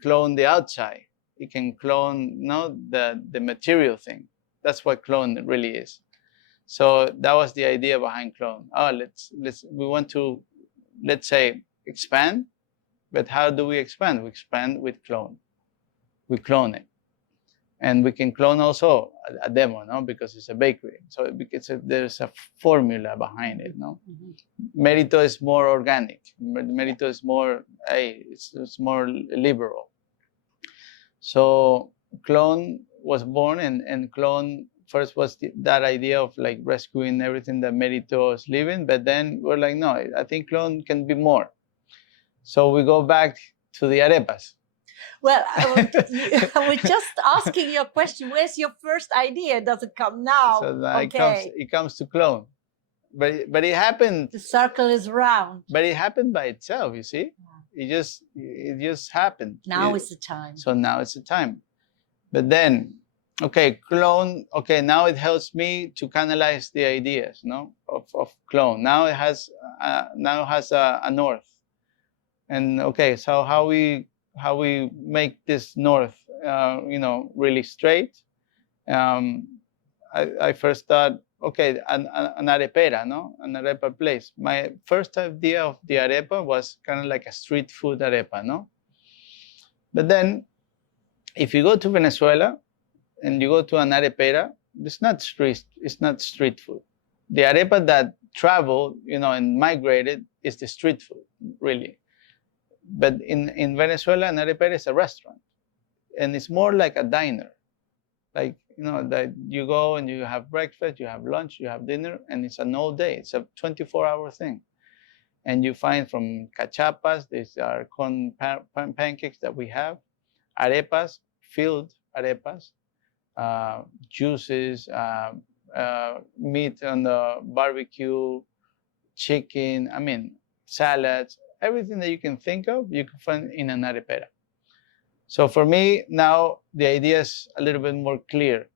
clone the outside. It can clone the material thing. That's what clone really is. So that was the idea behind Clone. We want to, let's say, expand, but how do we expand? We expand with Clone. We clone it. And we can clone also a Demo, because it's a bakery. So there's a formula behind it, Merito is more organic. Merito is more, it's more liberal. So Clone was born, and Clone first was that idea of like rescuing everything that Merito is living, but then we're like, no, I think Clone can be more. So we go back to the arepas. Well, I was just asking you a question. Where's your first idea? Does it come now? So it comes to Clone. But it happened. The circle is round. But it happened by itself, you see? Yeah. It just happened. Now is the time. So now it's the time. But then, Clone, now it helps me to canalize the ideas, of Clone. Now it has a north. And so how we make this north, really straight. I first thought, an arepera, an arepa place. My first idea of the arepa was kind of like a street food arepa, But then, if you go to Venezuela and you go to an arepera, it's not street food. The arepa that traveled, and migrated is the street food, really. But in Venezuela, an arepera is a restaurant, and it's more like a diner. Like, that you go and you have breakfast, you have lunch, you have dinner, and it's an all day. It's a 24-hour thing. And you find from cachapas, these are corn pancakes that we have, arepas, filled arepas, juices, meat on the barbecue, chicken, salads, everything that you can think of, you can find in an arepera. So for me, now the idea is a little bit more clear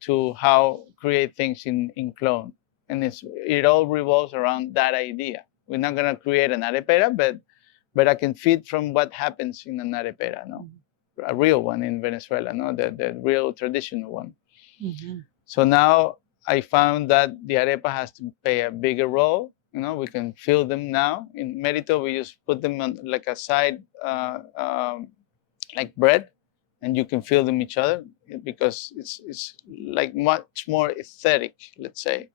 to how create things in Clon. And it all revolves around that idea. We're not going to create an arepera, but I can feed from what happens in an arepera, no? A real one in Venezuela, no? The real traditional one. Mm-hmm. So now I found that the arepa has to play a bigger role. We can fill them now. In MERITO, we just put them on like a side, like bread, and you can fill them each other because it's like much more aesthetic, let's say,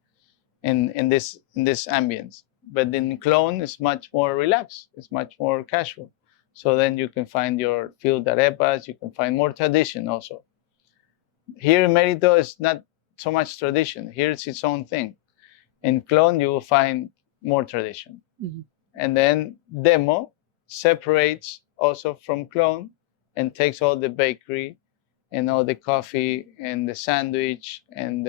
in this ambience. But in Clon, it's much more relaxed. It's much more casual. So then you can find your filled arepas. You can find more tradition also. Here in MERITO, it's not so much tradition. Here it's its own thing. In Clon, you will find more tradition. Mm-hmm. And then Demo separates also from Clon and takes all the bakery and all the coffee and the sandwich and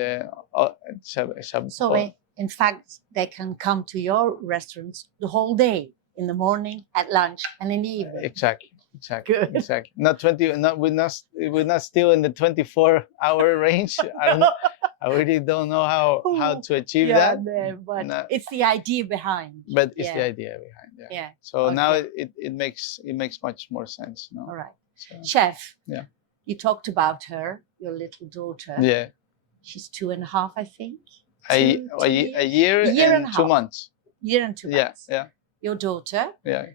So in fact, they can come to your restaurants the whole day, in the morning, at lunch, and in the evening. Exactly. Good. Exactly. We're not still in the 24-hour range. I really don't know how to achieve that. But it's the idea behind. But it's the idea behind. Yeah. So okay. Now it makes much more sense. No? All right. So, Chef. Yeah. You talked about her, your little daughter. Yeah. She's 2.5, I think. A year and 2 months. Year and 2 months. Yeah. Your daughter. Yeah.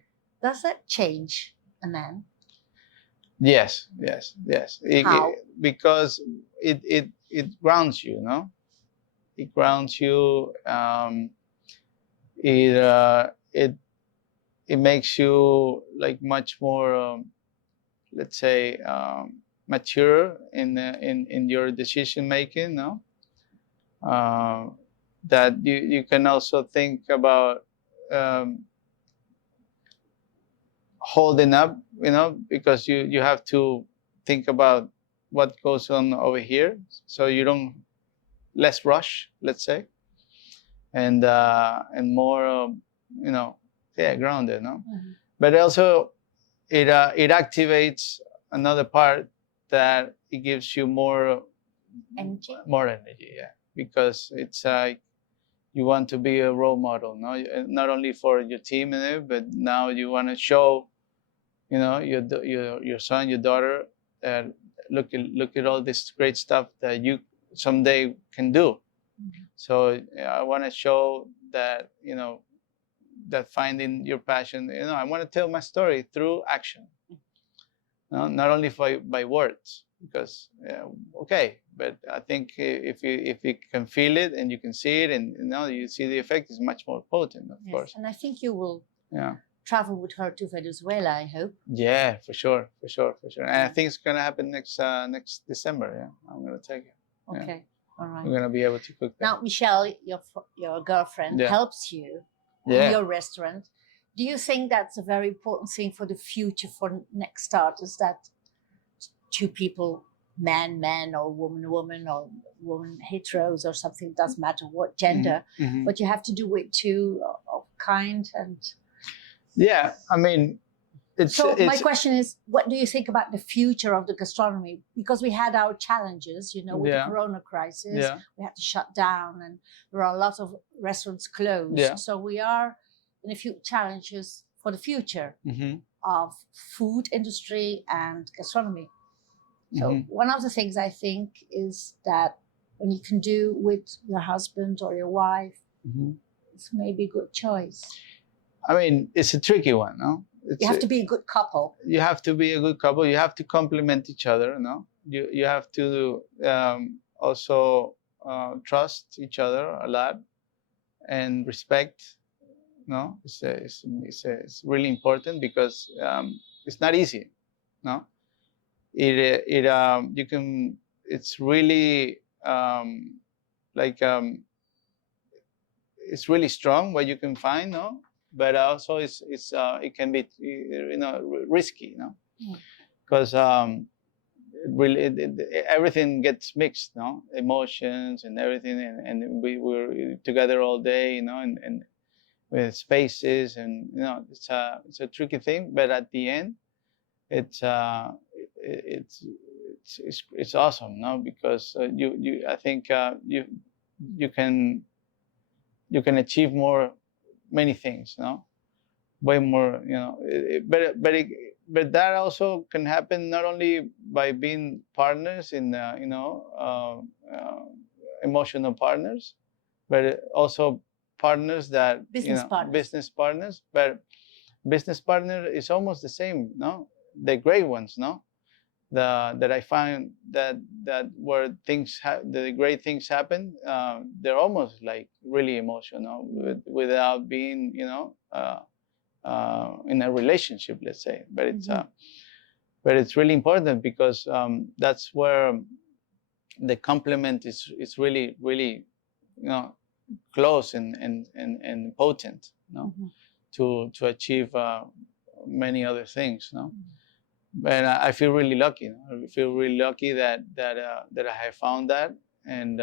Does that change a man? Yes. How? Because it grounds you, no? It grounds you. It makes you like much more, let's say, mature in your decision making, no? That you can also think about holding up, because you have to think about what goes on over here, so you don't less rush, let's say, and more, grounded, no. Mm-hmm. But also, it activates another part that it gives you more energy. More energy, yeah, because it's like you want to be a role model, no, not only for your team, but now you want to show, your son, your daughter, that look at all this great stuff that you someday can do. Mm-hmm. So I want to show that, that finding your passion, I want to tell my story through action, not only by words, because but I think if you can feel it and you can see it and you see the effect, is much more potent, of course. And I think you will travel with her to Venezuela, I hope. Yeah, for sure. And I think it's gonna happen next December. Yeah, I'm gonna take it. Okay, all right. We're gonna be able to cook that. Now, Michelle, your girlfriend, helps you in your restaurant. Do you think that's a very important thing for the future, for next starters, that two people, man, or woman, or woman heteros or something, doesn't matter what gender, but you have to do it two of kind and... Yeah, I mean, my question is, what do you think about the future of the gastronomy? Because we had our challenges, with the Corona crisis. Yeah. We had to shut down, and there are a lot of restaurants closed. Yeah. So we are in a few challenges for the future of food industry and gastronomy. So one of the things I think is that when you can do with your husband or your wife, it's maybe a good choice. I mean, it's a tricky one, no? You have to be a good couple. You have to be a good couple. You have to complement each other, no? You have to also trust each other a lot and respect No, it's really important because it's not easy. No, you can. It's really like it's really strong what you can find. No, but also it can be risky. No, because really everything gets mixed. No, emotions and everything, and we're together all day. And with spaces, and it's a tricky thing, but at the end it's it's awesome, no, because I think you can achieve many things, no, way more, but that also can happen not only by being partners in emotional partners, but also partners that business partners. But business partner is almost the same, no, the great ones, no, that I find that where the great things happen, they're almost like really emotional, without being in a relationship, let's say. But it's really important because that's where the complement is really close and potent, no, to achieve many other things, no. But I feel really lucky. I feel really lucky that I have found that, and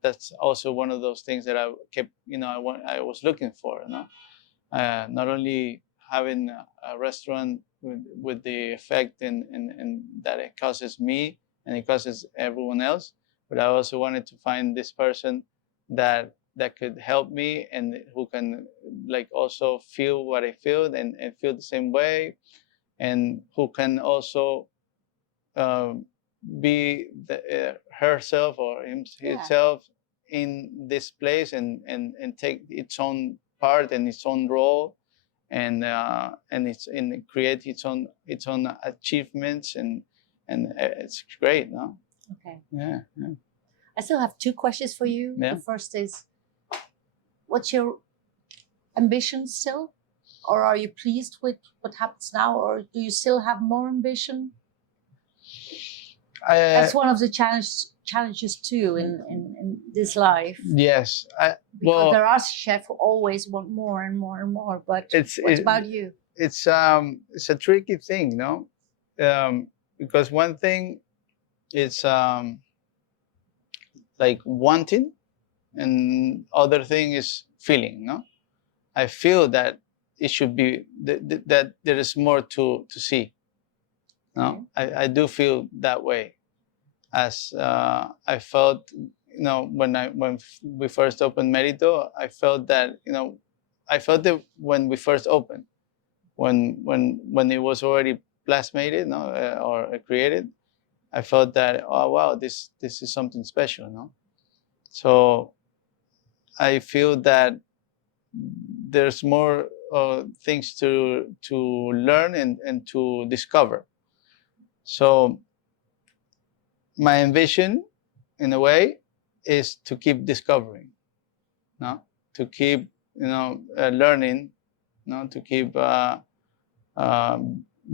that's also one of those things that I kept, I was looking for, not only having a restaurant with the effect and that it causes me and it causes everyone else, but I also wanted to find this person that could help me and who can like also feel what I feel and feel the same way, and who can also be herself or himself in this place and take its own part and its own role, and create its own achievements, and it's great, no? Okay. Yeah. I still have two questions for you. Yeah. The first is, what's your ambition still? Or are you pleased with what happens now? Or do you still have more ambition? That's one of the challenges too in this life. Yes. Because there are chefs who always want more and more and more. But what about you? It's a tricky thing, no? Because one thing is like wanting, and other thing is feeling, no? I feel that it should be that there is more to see. No, I do feel that way, as I felt, when we first opened MERITO. I felt that, I felt it when we first opened, when it was already plasmated, no, or created. I felt that, oh wow, this is something special, no. So I feel that there's more things to learn and to discover. So my ambition, in a way, is to keep discovering, no, to keep learning, no, to keep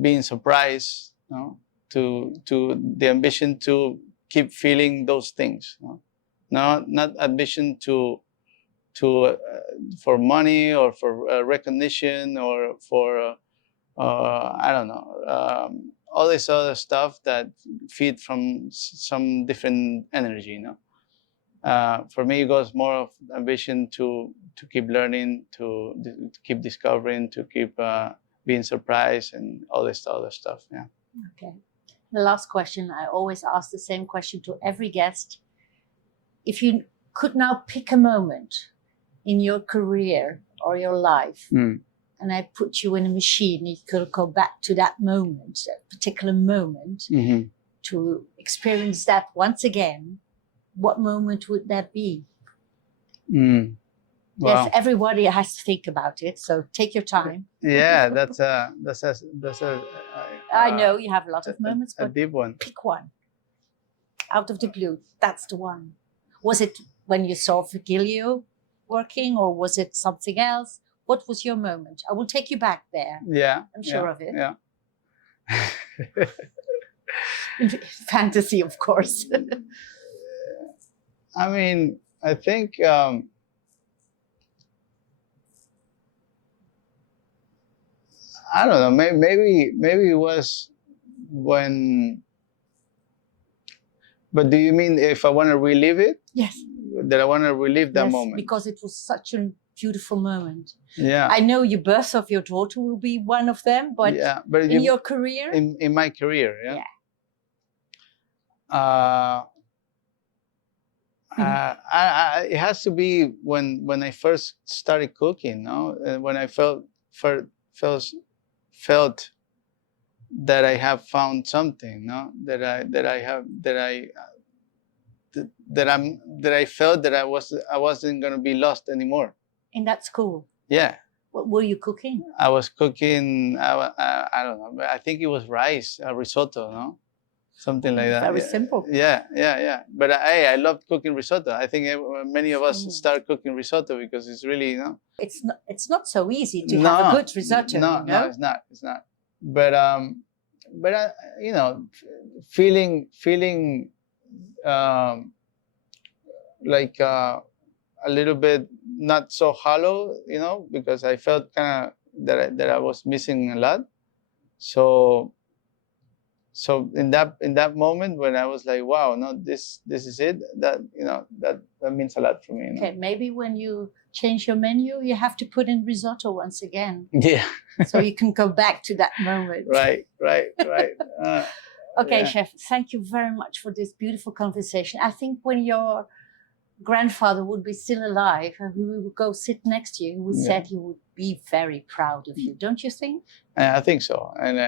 being surprised, no, to the ambition to keep feeling those things, no, not ambition to for money or for recognition or for I don't know, all this other stuff that feed from some different energy, for me, it goes more of ambition to keep learning, to keep discovering, to keep being surprised, and all this other stuff. Yeah. Okay. The last question, I always ask the same question to every guest. If you could now pick a moment in your career or your life, and I put you in a machine, you could go back to that moment, that particular moment, to experience that once again, what moment would that be? Wow. Yes, everybody has to think about it, so take your time. Yeah, that's I know you have a lot of moments, a but deep one. pick one. Out of the blue, that's the one. Was it when you saw Virgilio working, or was it something else? What was your moment? I will take you back there. Yeah. I'm sure of it. Yeah. Fantasy, of course. I mean, I think I don't know. Maybe it was when. But do you mean if I want to relive it? Yes. That I want to relive that moment? Because it was such a beautiful moment. Yeah. I know your birth of your daughter will be one of them, but but in your career? In my career, yeah. It has to be when I first started cooking, no? When I felt that I have found something, no? That I felt that I wasn't gonna be lost anymore. In that school? Yeah. What were you cooking? I was cooking. I don't know. I think it was rice, risotto, no? Something like that. Very simple. Yeah. But I loved cooking risotto. I think many of us start cooking risotto because it's really, It's not so easy to have a good risotto. No, it's not. It's not. But feeling like a little bit not so hollow, because I felt kind of that I was missing a lot. So in that moment when I was like, wow, no, this is it. That means a lot for me. Okay, maybe when you change your menu, you have to put in risotto once again. Yeah. So you can go back to that moment. Right. Okay, Chef, thank you very much for this beautiful conversation. I think when your grandfather would be still alive and we would go sit next to you, he would said he would be very proud of you, don't you think? I think so, and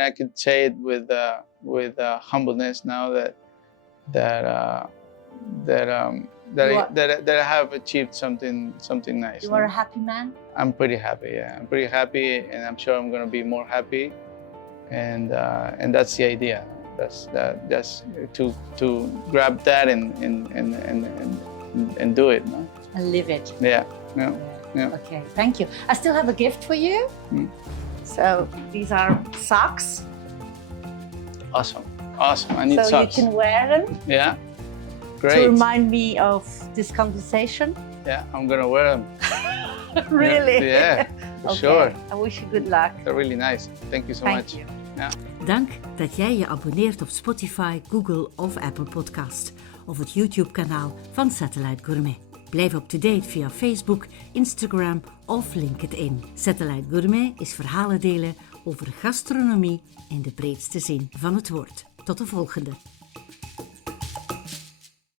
I could say it with humbleness now that I have achieved something nice. You are a happy man? I'm pretty happy. Yeah, I'm pretty happy, and I'm sure I'm going to be more happy, and that's the idea. That's to grab that and do it, no? And live it. Yeah. Okay, thank you. I still have a gift for you. So these are socks. Awesome. I need socks. So you can wear them. Yeah. Great. To remind me of this conversation. Yeah, I'm gonna wear them. Really? Yeah, for sure. I wish you good luck. They're really nice. Thank you so much. Thank you. Yeah. Dank dat jij je abonneert op Spotify, Google of Apple Podcast of het YouTube-kanaal van Satellite Gourmet. Blijf up-to-date via Facebook, Instagram of LinkedIn. Satellite Gourmet is verhalen delen over gastronomie in de breedste zin van het woord. Tot de volgende.